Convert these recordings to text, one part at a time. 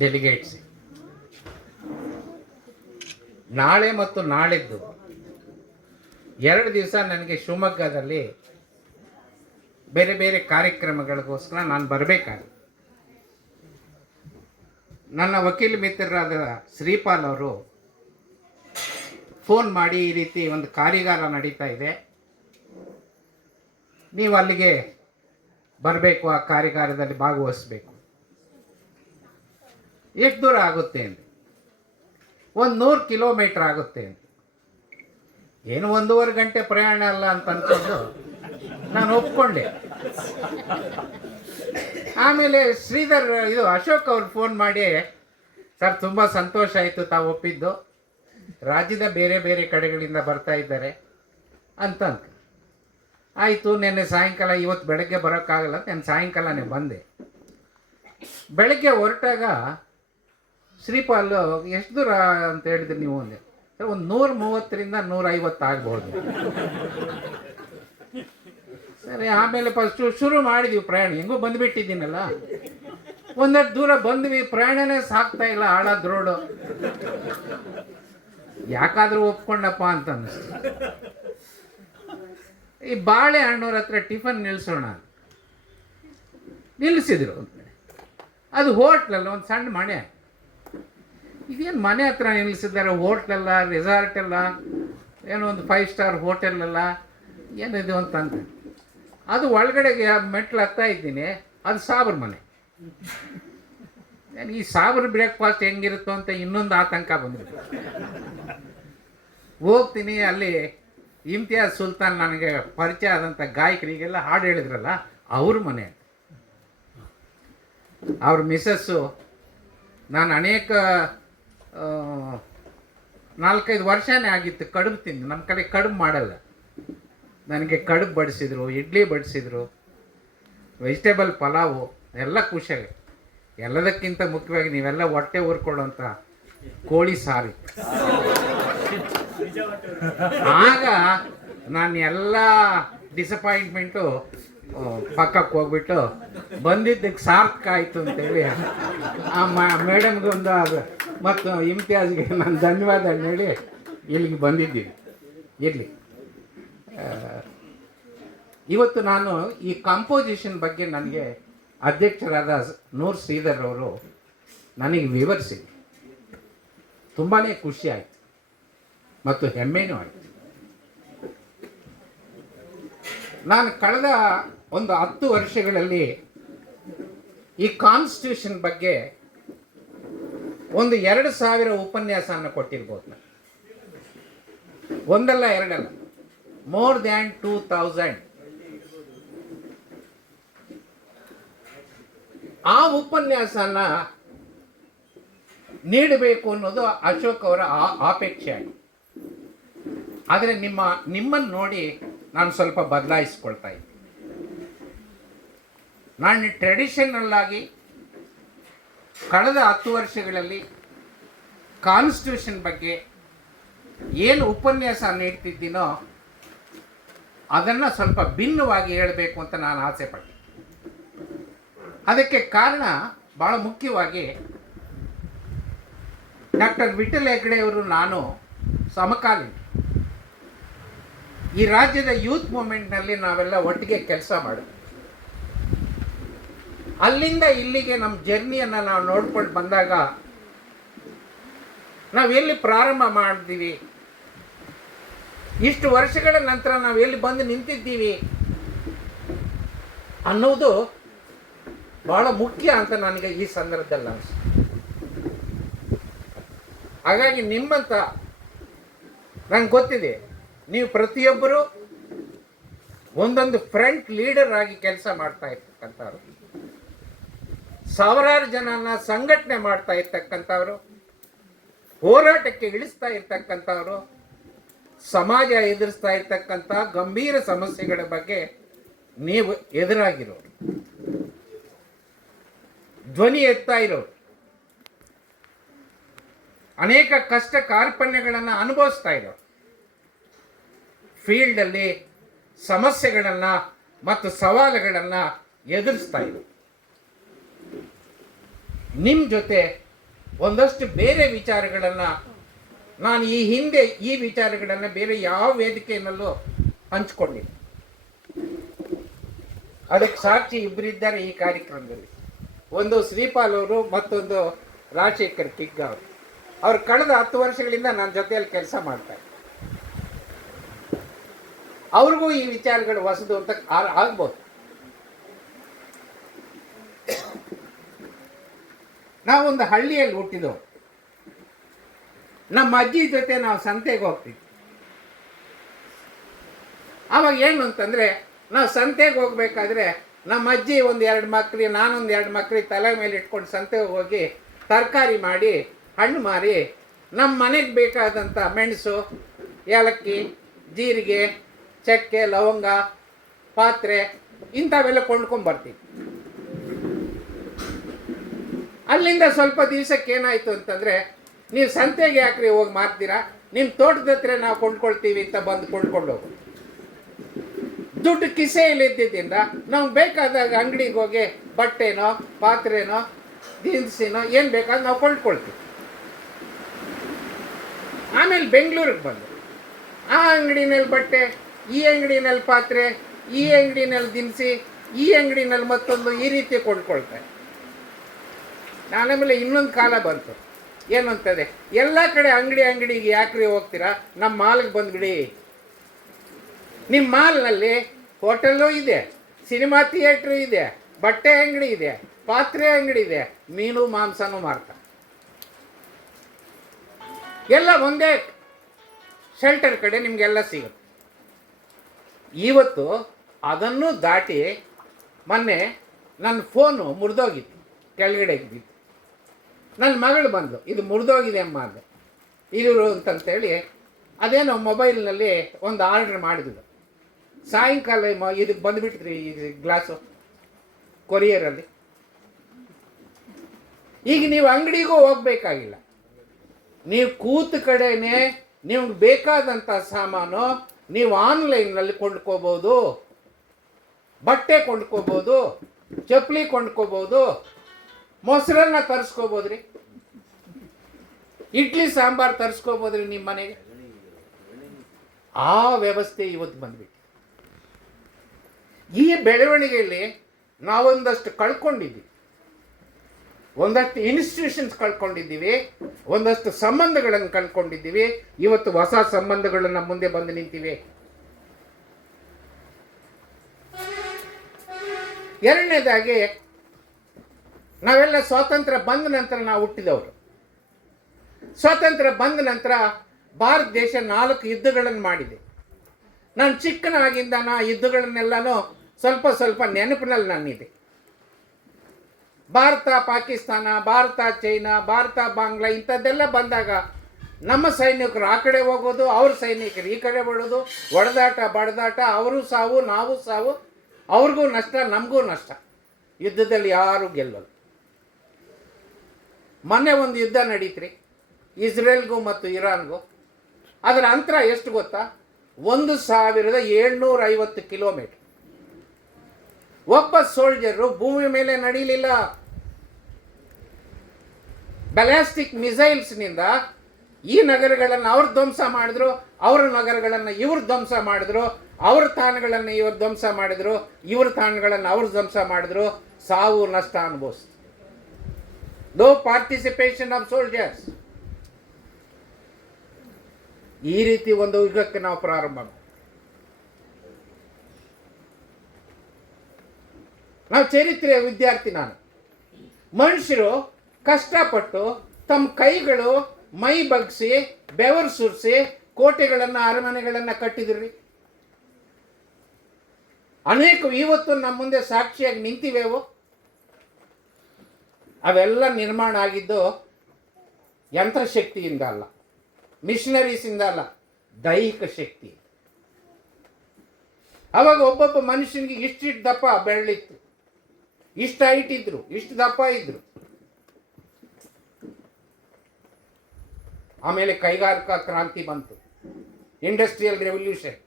Delegates, ನಾಳೆ ಮತ್ತು ನಾಳಿದ್ದು 2 ದಿವಸ ನನಗೆ ಶಿವಮೊಗ್ಗದಲ್ಲಿ ಬೇರೆ ಬೇರೆ ಕಾರ್ಯಕ್ರಮಗಳಿಗೋಸ್ಕರ ನಾನು ಬರಬೇಕಾಗಿದೆ. ನನ್ನ ವಕೀಲ ಮಿತ್ರರಾದ ಶ್ರೀಪಾಲ್ ಅವರು ಫೋನ್ ಮಾಡಿ ಈ ರೀತಿ ಒಂದು ಕಾರ್ಯಾಗಾರ ನಡೀತಾ ಇದೆ, ನೀವು ಅಲ್ಲಿಗೆ ಬರಬೇಕು, ಆ ಕಾರ್ಯಾಗಾರದಲ್ಲಿ ಭಾಗವಹಿಸಬೇಕು. ಎಷ್ಟು ದೂರ ಆಗುತ್ತೆ ಅಂದರೆ ಒಂದು 100 ಕಿಲೋಮೀಟ್ರ್ ಆಗುತ್ತೆ ಅಂತ. ಏನು 1.5 ಗಂಟೆ ಪ್ರಯಾಣ ಅಲ್ಲ ಅಂತ ಅಂದ್ಕೊಂಡು ನಾನು ಒಪ್ಕೊಂಡೆ. ಆಮೇಲೆ ಅಶೋಕ್ ಅವ್ರು ಫೋನ್ ಮಾಡಿ, ಸರ್ ತುಂಬ ಸಂತೋಷ ಆಯಿತು ತಾವು ಒಪ್ಪಿದ್ದು, ರಾಜ್ಯದ ಬೇರೆ ಬೇರೆ ಕಡೆಗಳಿಂದ ಬರ್ತಾ ಇದ್ದಾರೆ ಅಂತಂತ. ಆಯಿತು, ನೆನ್ನೆ ಸಾಯಂಕಾಲ, ಇವತ್ತು ಬೆಳಗ್ಗೆ ಬರೋಕ್ಕಾಗಲ್ಲ, ನಾನು ಸಾಯಂಕಾಲನೇ ಬಂದೆ. ಬೆಳಗ್ಗೆ ಹೊರಟಾಗ ಶ್ರೀಪಾಲ್ ಎಷ್ಟು ದೂರ ಅಂತ ಹೇಳಿದ್ರಿ ನೀವು ಅಂದೆ. ಸರ್ ಒಂದು 130ರಿಂದ 150 ಆಗ್ಬೋದು. ಸರಿ, ಆಮೇಲೆ ಫಸ್ಟು ಶುರು ಮಾಡಿದ್ವಿ ಪ್ರಯಾಣ. ಹೆಂಗೂ ಬಂದುಬಿಟ್ಟಿದ್ದೀನಲ್ಲ, ಒಂದಷ್ಟು ದೂರ ಬಂದ್ವಿ, ಪ್ರಯಾಣನೇ ಸಾಕ್ತಾ ಇಲ್ಲ, ಹಾಳಾದ ರೋಡು. ಯಾಕಾದರೂ ಒಪ್ಕೊಂಡಪ್ಪ ಅಂತ ಅನ್ನಿಸ್ತು. ಈ ಬಾಳೆಹಣ್ಣವ್ರ ಹತ್ರ ಟಿಫನ್ ನಿಲ್ಲಿಸೋಣ ನಿಲ್ಲಿಸಿದ್ರು. ಅದು ಹೋಟ್ಲಲ್ಲ, ಒಂದು ಸಣ್ಣ ಮನೆ. ಇದೇನು ಮನೆ ಹತ್ರ ನಿಲ್ಲಿಸಿದ್ದಾರೆ, ಹೋಟ್ಲಲ್ಲ, ರೆಸಾರ್ಟ್ ಅಲ್ಲ, ಏನೋ ಒಂದು 5 ಸ್ಟಾರ್ ಹೋಟೆಲ್ ಅಲ್ಲ, ಏನಿದು ಅಂತಂದ್ರೆ. ಅದು ಒಳಗಡೆಗೆ ಮೆಟ್ಲು ಹತ್ತಾ ಇದ್ದೀನಿ, ಅದು ಸಾಬ್ರ ಮನೆ. ಈ ಸಾಬ್ರ ಬ್ರೇಕ್ಫಾಸ್ಟ್ ಹೆಂಗಿರುತ್ತೋ ಅಂತ ಇನ್ನೊಂದು ಆತಂಕ ಬಂದ್ಬಿಟ್ಟು ಹೋಗ್ತೀನಿ. ಅಲ್ಲಿ ಇಮ್ತಿಯಾಜ್ ಸುಲ್ತಾನ್, ನನಗೆ ಪರಿಚಯ ಆದಂಥ ಗಾಯಕರಿಗೆಲ್ಲ ಹಾಡು ಹೇಳಿದ್ರಲ್ಲ, ಅವ್ರ ಮನೆ. ಅವ್ರ ಮಿಸ್ಸಸ್ಸು, ನಾನು ಅನೇಕ 4-5 ವರ್ಷನೇ ಆಗಿತ್ತು ಕಡುಬು ತಿಂದು. ನಮ್ಮ ಕಡೆ ಕಡುಬು ಮಾಡಲ್ಲ. ನನಗೆ ಕಡುಬು ಬಡಿಸಿದ್ರು, ಇಡ್ಲಿ ಬಡಿಸಿದ್ರು, ವೆಜಿಟೇಬಲ್ ಪಲಾವು ಎಲ್ಲ ಖುಷಿಯಾಗಿ. ಎಲ್ಲದಕ್ಕಿಂತ ಮುಖ್ಯವಾಗಿ ನೀವೆಲ್ಲ ಹೊಟ್ಟೆ ಊರ್ಕೊಳ್ಳೋಂಥ ಕೋಳಿ ಸಾರು. ಆಗ ನಾನು ಎಲ್ಲ ಡಿಸಪಾಯಿಂಟ್ಮೆಂಟು ಪಕ್ಕಕ್ಕೆ ಹೋಗ್ಬಿಟ್ಟು ಬಂದಿದ್ದಕ್ಕೆ ಸಾರ್ಥಕ ಆಯಿತು ಅಂತೇಳಿ ಆ ಮೇಡಮ್ಗೆ ಅದು ಮತ್ತು ಇಮ್ತಿಯಾಜ್ಗೆ ನಾನು ಧನ್ಯವಾದ ಹೇಳಿ ಇಲ್ಲಿಗೆ ಬಂದಿದ್ದೀನಿ. ಇರಲಿ, ಇವತ್ತು ನಾನು ಈ ಕಂಪೋಸಿಷನ್ ಬಗ್ಗೆ ನನಗೆ ಅಧ್ಯಕ್ಷರಾದ ನೂರ್ ಶ್ರೀಧರ್ ಅವರು ನನಗೆ ವಿವರಿಸಿ ತುಂಬಾ ಖುಷಿ ಆಯಿತು ಮತ್ತು ಹೆಮ್ಮೆನೂ ಆಯಿತು. ನಾನು ಕಳೆದ ಒಂದು 10 ವರ್ಷಗಳಲ್ಲಿ ಈ ಕಾನ್ಸ್ಟಿಟ್ಯೂಷನ್ ಬಗ್ಗೆ ಒಂದು 2000 ಉಪನ್ಯಾಸವನ್ನು ಕೊಟ್ಟಿರ್ಬೋದು. ನಾನು ಒಂದಲ್ಲ ಎರಡಲ್ಲ, ಮೋರ್ ದ್ಯಾನ್ 2000. ಆ ಉಪನ್ಯಾಸನ ನೀಡಬೇಕು ಅನ್ನೋದು ಅಶೋಕ್ ಅವರ ಅಪೇಕ್ಷೆ ಆಗಿದೆ. ಆದರೆ ನಿಮ್ಮನ್ನು ನೋಡಿ ನಾನು ಸ್ವಲ್ಪ ಬದಲಾಯಿಸ್ಕೊಳ್ತಾ ಇದ್ದೆ. ನಾನು ಟ್ರೆಡಿಷನಲ್ ಆಗಿ ಕಳೆದ 10 ವರ್ಷಗಳಲ್ಲಿ ಕಾನ್ಸ್ಟಿಟ್ಯೂಷನ್ ಬಗ್ಗೆ ಏನು ಉಪನ್ಯಾಸ ನೀಡ್ತಿದ್ದೀನೋ ಅದನ್ನು ಸ್ವಲ್ಪ ಭಿನ್ನವಾಗಿ ಹೇಳಬೇಕು ಅಂತ ನಾನು ಆಸೆ ಪಟ್ಟೆ. ಅದಕ್ಕೆ ಕಾರಣ ಭಾಳ ಮುಖ್ಯವಾಗಿ ಡಾಕ್ಟರ್ ವಿಠಲ್ ಹೆಗ್ಡೆಯವರು ನಾನು ಸಮಕಾಲೀನ. ಈ ರಾಜ್ಯದ ಯೂತ್ ಮೂವ್ಮೆಂಟ್ನಲ್ಲಿ ನಾವೆಲ್ಲ ಒಟ್ಟಿಗೆ ಕೆಲಸ ಮಾಡಿದ್ವಿ. ಅಲ್ಲಿಂದ ಇಲ್ಲಿಗೆ ನಮ್ಮ ಜರ್ನಿಯನ್ನು ನಾವು ನೋಡ್ಕೊಂಡು ಬಂದಾಗ ನಾವು ಎಲ್ಲಿ ಪ್ರಾರಂಭ ಮಾಡಿದ್ದೀವಿ, ಇಷ್ಟು ವರ್ಷಗಳ ನಂತರ ನಾವು ಎಲ್ಲಿ ಬಂದು ನಿಂತಿದ್ದೀವಿ ಅನ್ನೋದು ಬಹಳ ಮುಖ್ಯ ಅಂತ ನನಗೆ ಈ ಸಂದರ್ಭದಲ್ಲಿ ಅನಿಸ್ತು. ಹಾಗಾಗಿ ನಿಮ್ಮಂತ ನಂಗೆ ಗೊತ್ತಿದೆ, ನೀವು ಪ್ರತಿಯೊಬ್ಬರು ಒಂದೊಂದು ಫ್ರಂಟ್ ಲೀಡರ್ ಆಗಿ ಕೆಲಸ ಮಾಡ್ತಾ ಇರ್ತಕ್ಕಂಥವ್ರು, ಸಾವಿರಾರು ಜನನ ಸಂಘಟನೆ ಮಾಡ್ತಾ ಇರ್ತಕ್ಕಂಥವ್ರು, ಹೋರಾಟಕ್ಕೆ ಇಳಿಸ್ತಾ ಇರ್ತಕ್ಕಂಥವ್ರು, ಸಮಾಜ ಎದುರಿಸ್ತಾ ಇರ್ತಕ್ಕಂಥ ಗಂಭೀರ ಸಮಸ್ಯೆಗಳ ಬಗ್ಗೆ ನೀವು ಎದುರಾಗಿರೋರು, ಧ್ವನಿ ಎತ್ತಾ ಇರೋರು, ಅನೇಕ ಕಷ್ಟ ಕಾರ್ಪಣ್ಯಗಳನ್ನು ಅನುಭವಿಸ್ತಾ ಇರೋರು, ಫೀಲ್ಡಲ್ಲಿ ಸಮಸ್ಯೆಗಳನ್ನು ಮತ್ತು ಸವಾಲುಗಳನ್ನು ಎದುರಿಸ್ತಾ ಇರೋರು. ನಿಮ್ಮ ಜೊತೆ ಒಂದಷ್ಟು ಬೇರೆ ವಿಚಾರಗಳನ್ನು ನಾನು ಈ ಹಿಂದೆ ಈ ವಿಚಾರಗಳನ್ನು ಬೇರೆ ಯಾವ ವೇದಿಕೆಯಲ್ಲೂ ಹಂಚ್ಕೊಂಡಿದ್ದೆ. ಅದಕ್ಕೆ ಸಾಕ್ಷಿ ಇಬ್ಬರಿದ್ದಾರೆ ಈ ಕಾರ್ಯಕ್ರಮದಲ್ಲಿ. ಒಂದು ಶ್ರೀಪಾಲ್ ಅವರು, ಮತ್ತೊಂದು ರಾಜಶೇಖರ್ ಕಿಗ್ಗ ಅವರು. ಅವ್ರು ಕಳೆದ 10 ವರ್ಷಗಳಿಂದ ನನ್ನ ಜೊತೆಯಲ್ಲಿ ಕೆಲಸ ಮಾಡ್ತಾರೆ. ಅವ್ರಿಗೂ ಈ ವಿಚಾರಗಳು ಹೊಸದು ಅಂತ ಆಗ್ಬೋದು. ನಾವೊಂದು ಹಳ್ಳಿಯಲ್ಲಿ ಹುಟ್ಟಿದವು. ನಮ್ಮ ಅಜ್ಜಿ ಜೊತೆ ನಾವು ಸಂತೆಗೆ ಹೋಗ್ತೀವಿ. ಆವಾಗ ಏನು ಅಂತಂದರೆ, ನಾವು ಸಂತೆಗೆ ಹೋಗ್ಬೇಕಾದ್ರೆ ನಮ್ಮ ಅಜ್ಜಿ ಒಂದು 2 ಮಕ್ಳಿ, ನಾನೊಂದು 2 ಮಕ್ಳಿ ತಲೆ ಮೇಲೆ ಇಟ್ಕೊಂಡು ಸಂತೆಗೆ ಹೋಗಿ ತರಕಾರಿ ಮಾಡಿ, ಹಣ್ಣು ಮಾರಿ, ನಮ್ಮ ಮನೆಗೆ ಬೇಕಾದಂಥ ಮೆಣಸು, ಏಲಕ್ಕಿ, ಜೀರಿಗೆ, ಚಕ್ಕೆ, ಲವಂಗ, ಪಾತ್ರೆ ಇಂಥವೆಲ್ಲ ಕೊಂಡ್ಕೊಂಬರ್ತೀವಿ. ಅಲ್ಲಿಂದ ಸ್ವಲ್ಪ ದಿವಸಕ್ಕೆ ಏನಾಯಿತು ಅಂತಂದರೆ, ನೀವು ಸಂತೆಗೆ ಯಾಕ್ರಿ ಹೋಗಿ ಮಾರ್ತೀರಾ, ನಿಮ್ಮ ತೋಟದ ಹತ್ರ ನಾವು ಕೊಂಡ್ಕೊಳ್ತೀವಿ ಅಂತ ಬಂದು ಕೊಂಡ್ಕೊಂಡು ಹೋಗು. ದುಡ್ಡು ಕಿಸೆಯಲ್ಲಿ ಇದ್ದಿದ್ದರಿಂದ ನಮ್ಗೆ ಬೇಕಾದಾಗ ಅಂಗಡಿಗೆ ಹೋಗಿ ಬಟ್ಟೆನೋ, ಪಾತ್ರೆನೋ, ದಿನಸಿನೋ ಏನು ಬೇಕಾದ್ರೆ ನಾವು ಕೊಂಡ್ಕೊಳ್ತೀವಿ. ಆಮೇಲೆ ಬೆಂಗಳೂರಿಗೆ ಬಂದು ಆ ಅಂಗಡಿನಲ್ಲಿ ಬಟ್ಟೆ, ಈ ಅಂಗಡಿನಲ್ಲಿ ಪಾತ್ರೆ, ಈ ಅಂಗಡಿನಲ್ಲಿ ದಿನಸಿ, ಈ ಅಂಗಡಿನಲ್ಲಿ ಮತ್ತೊಂದು, ಈ ರೀತಿ ಕೊಂಡ್ಕೊಳ್ತಾರೆ. ಆಮೇಲೆ ಇನ್ನೊಂದು ಕಾಲ ಬಂತು. ಏನು ಅಂತದೆ, ಎಲ್ಲ ಕಡೆ ಅಂಗಡಿಗೆ ಯಾಕ್ರಿ ಹೋಗ್ತೀರಾ, ನಮ್ಮ ಮಾಲ್ಗೆ ಬಂದ್ಬಿಡಿ. ನಿಮ್ಮ ಮಾಲ್ನಲ್ಲಿ ಹೋಟೆಲ್ಲು ಇದೆ, ಸಿನಿಮಾ ಥಿಯೇಟ್ರು ಇದೆ, ಬಟ್ಟೆ ಅಂಗಡಿ ಇದೆ, ಪಾತ್ರೆ ಅಂಗಡಿ ಇದೆ, ಮೀನು ಮಾಂಸನೂ ಮಾರ್ತಾರೆ. ಎಲ್ಲ ಒಂದೇ ಶೆಲ್ಟರ್ ಕಡೆ ನಿಮಗೆಲ್ಲ ಸಿಗುತ್ತೆ. ಇವತ್ತು ಅದನ್ನು ದಾಟಿ ಮೊನ್ನೆ ನನ್ನ ಫೋನು ಮುರಿದೋಗಿತ್ತು, ಕೆಳಗಡೆ ಬಿದ್ದು. ನನ್ನ ಮಗಳು ಬಂದು, ಇದು ಮುರಿದೋಗಿದೆ ಅಮ್ಮ ಅದು ಇರು ಅಂತಂತೇಳಿ ಅದೇನೋ ಮೊಬೈಲ್ನಲ್ಲಿ ಒಂದು ಆರ್ಡ್ರ್ ಮಾಡಿದ್ರು. ಸಾಯಂಕಾಲ ಇದಕ್ಕೆ ಬಂದುಬಿಟ್ರಿ ಈ ಗ್ಲಾಸು ಕೊರಿಯರಲ್ಲಿ. ಈಗ ನೀವು ಅಂಗಡಿಗೂ ಹೋಗ್ಬೇಕಾಗಿಲ್ಲ, ನೀವು ಕೂತ ಕಡೆನೇ ನಿಮ್ಗೆ ಬೇಕಾದಂಥ ಸಾಮಾನು ನೀವು ಆನ್ಲೈನ್ನಲ್ಲಿ ಕೊಂಡ್ಕೋಬೋದು. ಬಟ್ಟೆ ಕೊಂಡ್ಕೋಬೋದು, ಚಪ್ಪಲಿ ಕೊಂಡ್ಕೋಬೋದು, ಮೊಸರನ್ನ ತರಿಸ್ಕೋಬೋದ್ರಿ, ಇಡ್ಲಿ ಸಾಂಬಾರು ತರಿಸ್ಕೋಬೋದ್ರಿ ನಿಮ್ಮ ಮನೆಗೆ. ಆ ವ್ಯವಸ್ಥೆ ಇವತ್ತು ಬಂದ್ಬಿಟ್ಟು ಈ ಬೆಳವಣಿಗೆಯಲ್ಲಿ ನಾವೊಂದಷ್ಟು ಕಳ್ಕೊಂಡಿದ್ದೀವಿ. ಒಂದಷ್ಟು ಇನ್ಸ್ಟಿಟ್ಯೂಷನ್ಸ್ ಕಳ್ಕೊಂಡಿದ್ದೀವಿ, ಒಂದಷ್ಟು ಸಂಬಂಧಗಳನ್ನು ಕಳ್ಕೊಂಡಿದ್ದೀವಿ. ಇವತ್ತು ಹೊಸ ಸಂಬಂಧಗಳು ನಮ್ಮ ಮುಂದೆ ಬಂದು ನಿಂತಿವೆ. ಎರಡನೇದಾಗಿ, ನಾವೆಲ್ಲ ಸ್ವಾತಂತ್ರ್ಯ ಬಂದ ನಂತರ ನಾವು ಹುಟ್ಟಿದವರು. ಸ್ವಾತಂತ್ರ್ಯ ಬಂದ ನಂತರ ಭಾರತ ದೇಶ 4 ಯುದ್ಧಗಳನ್ನು ಮಾಡಿದೆ. ನಾನು ಚಿಕ್ಕನಾಗಿಂದ ಯುದ್ಧಗಳನ್ನೆಲ್ಲನೂ ಸ್ವಲ್ಪ ನೆನಪಿನಲ್ಲಿ ನನ್ನಿದೆ. ಭಾರತ ಪಾಕಿಸ್ತಾನ, ಭಾರತ ಚೈನಾ, ಭಾರತ ಬಾಂಗ್ಲಾ ಇಂಥದ್ದೆಲ್ಲ ಬಂದಾಗ ನಮ್ಮ ಸೈನಿಕರು ಆ ಕಡೆ ಹೋಗೋದು, ಅವ್ರ ಸೈನಿಕರು ಈ ಕಡೆ ಬರೋದು, ಒಡೆದಾಟ ಬಡದಾಟ, ಅವರು ಸಾವು ನಾವು ಸಾವು, ಅವ್ರಿಗೂ ನಷ್ಟ ನಮಗೂ ನಷ್ಟ. ಯುದ್ಧದಲ್ಲಿ ಯಾರೂ ಗೆಲ್ಲೋದು. ಮೊನ್ನೆ ಒಂದು ಯುದ್ಧ ನಡೀತ್ರಿ, ಇಸ್ರೇಲ್ಗೂ ಮತ್ತು ಇರಾನ್ಗೂ. ಅದರ ಅಂತರ ಎಷ್ಟು ಗೊತ್ತಾ? 1750 ಕಿಲೋಮೀಟರ್. ಒಬ್ಬ ಸೋಲ್ಜರು ಭೂಮಿ ಮೇಲೆ ನಡೀಲಿಲ್ಲ. ಬ್ಯಾಲಿಸ್ಟಿಕ್ ಮಿಸೈಲ್ಸ್ನಿಂದ ಈ ನಗರಗಳನ್ನು ಅವ್ರು ಧ್ವಂಸ ಮಾಡಿದ್ರು, ಅವರ ನಗರಗಳನ್ನು ಇವರು ಧ್ವಂಸ ಮಾಡಿದ್ರು, ಅವ್ರ ತಾಣಗಳನ್ನು ಇವರು ಧ್ವಂಸ ಮಾಡಿದ್ರು, ಇವ್ರ ತಾಣಗಳನ್ನು ಅವ್ರು ಧ್ವಂಸ ಮಾಡಿದ್ರು. ಸಾವು ನಷ್ಟ ಅನುಭವಿಸ್ತು. No participation of soldiers. ಈ ರೀತಿ ಒಂದು ಯುಗಕ್ಕೆ ನಾವು ಪ್ರಾರಂಭ ಮಾಡಿ, ನಾವು ಚರಿತ್ರೆಯ ವಿದ್ಯಾರ್ಥಿ. ನಾನು ಮನುಷ್ಯರು ಕಷ್ಟಪಟ್ಟು ತಮ್ಮ ಕೈಗಳು ಮೈ ಬಗ್ಸಿ ಬೆವರು ಸುರಿಸಿ ಕೋಟೆಗಳನ್ನು ಅರಮನೆಗಳನ್ನು ಕಟ್ಟಿದ್ರಿ. ಅನೇಕ ಇವತ್ತು ನಮ್ಮ ಮುಂದೆ ಸಾಕ್ಷಿಯಾಗಿ ನಿಂತಿವೆವು. ಅವೆಲ್ಲ ನಿರ್ಮಾಣ ಆಗಿದ್ದು ಯಂತ್ರಶಕ್ತಿಯಿಂದ ಅಲ್ಲ, ಮಿಷನರೀಸಿಂದ ಅಲ್ಲ, ದೈಹಿಕ ಶಕ್ತಿ. ಅವಾಗ ಒಬ್ಬೊಬ್ಬ ಮನುಷ್ಯನಿಗೆ ಇಷ್ಟಿಷ್ಟು ದಪ್ಪ ಬೆರಳಿತ್ತು, ಇಷ್ಟು ಹೈಟ್ ಇದ್ರು, ಇಷ್ಟು ದಪ್ಪ ಇದ್ರು. ಆಮೇಲೆ ಕೈಗಾರಿಕಾ ಕ್ರಾಂತಿ ಬಂತು, ಇಂಡಸ್ಟ್ರಿಯಲ್ ರೆವಲ್ಯೂಷನ್.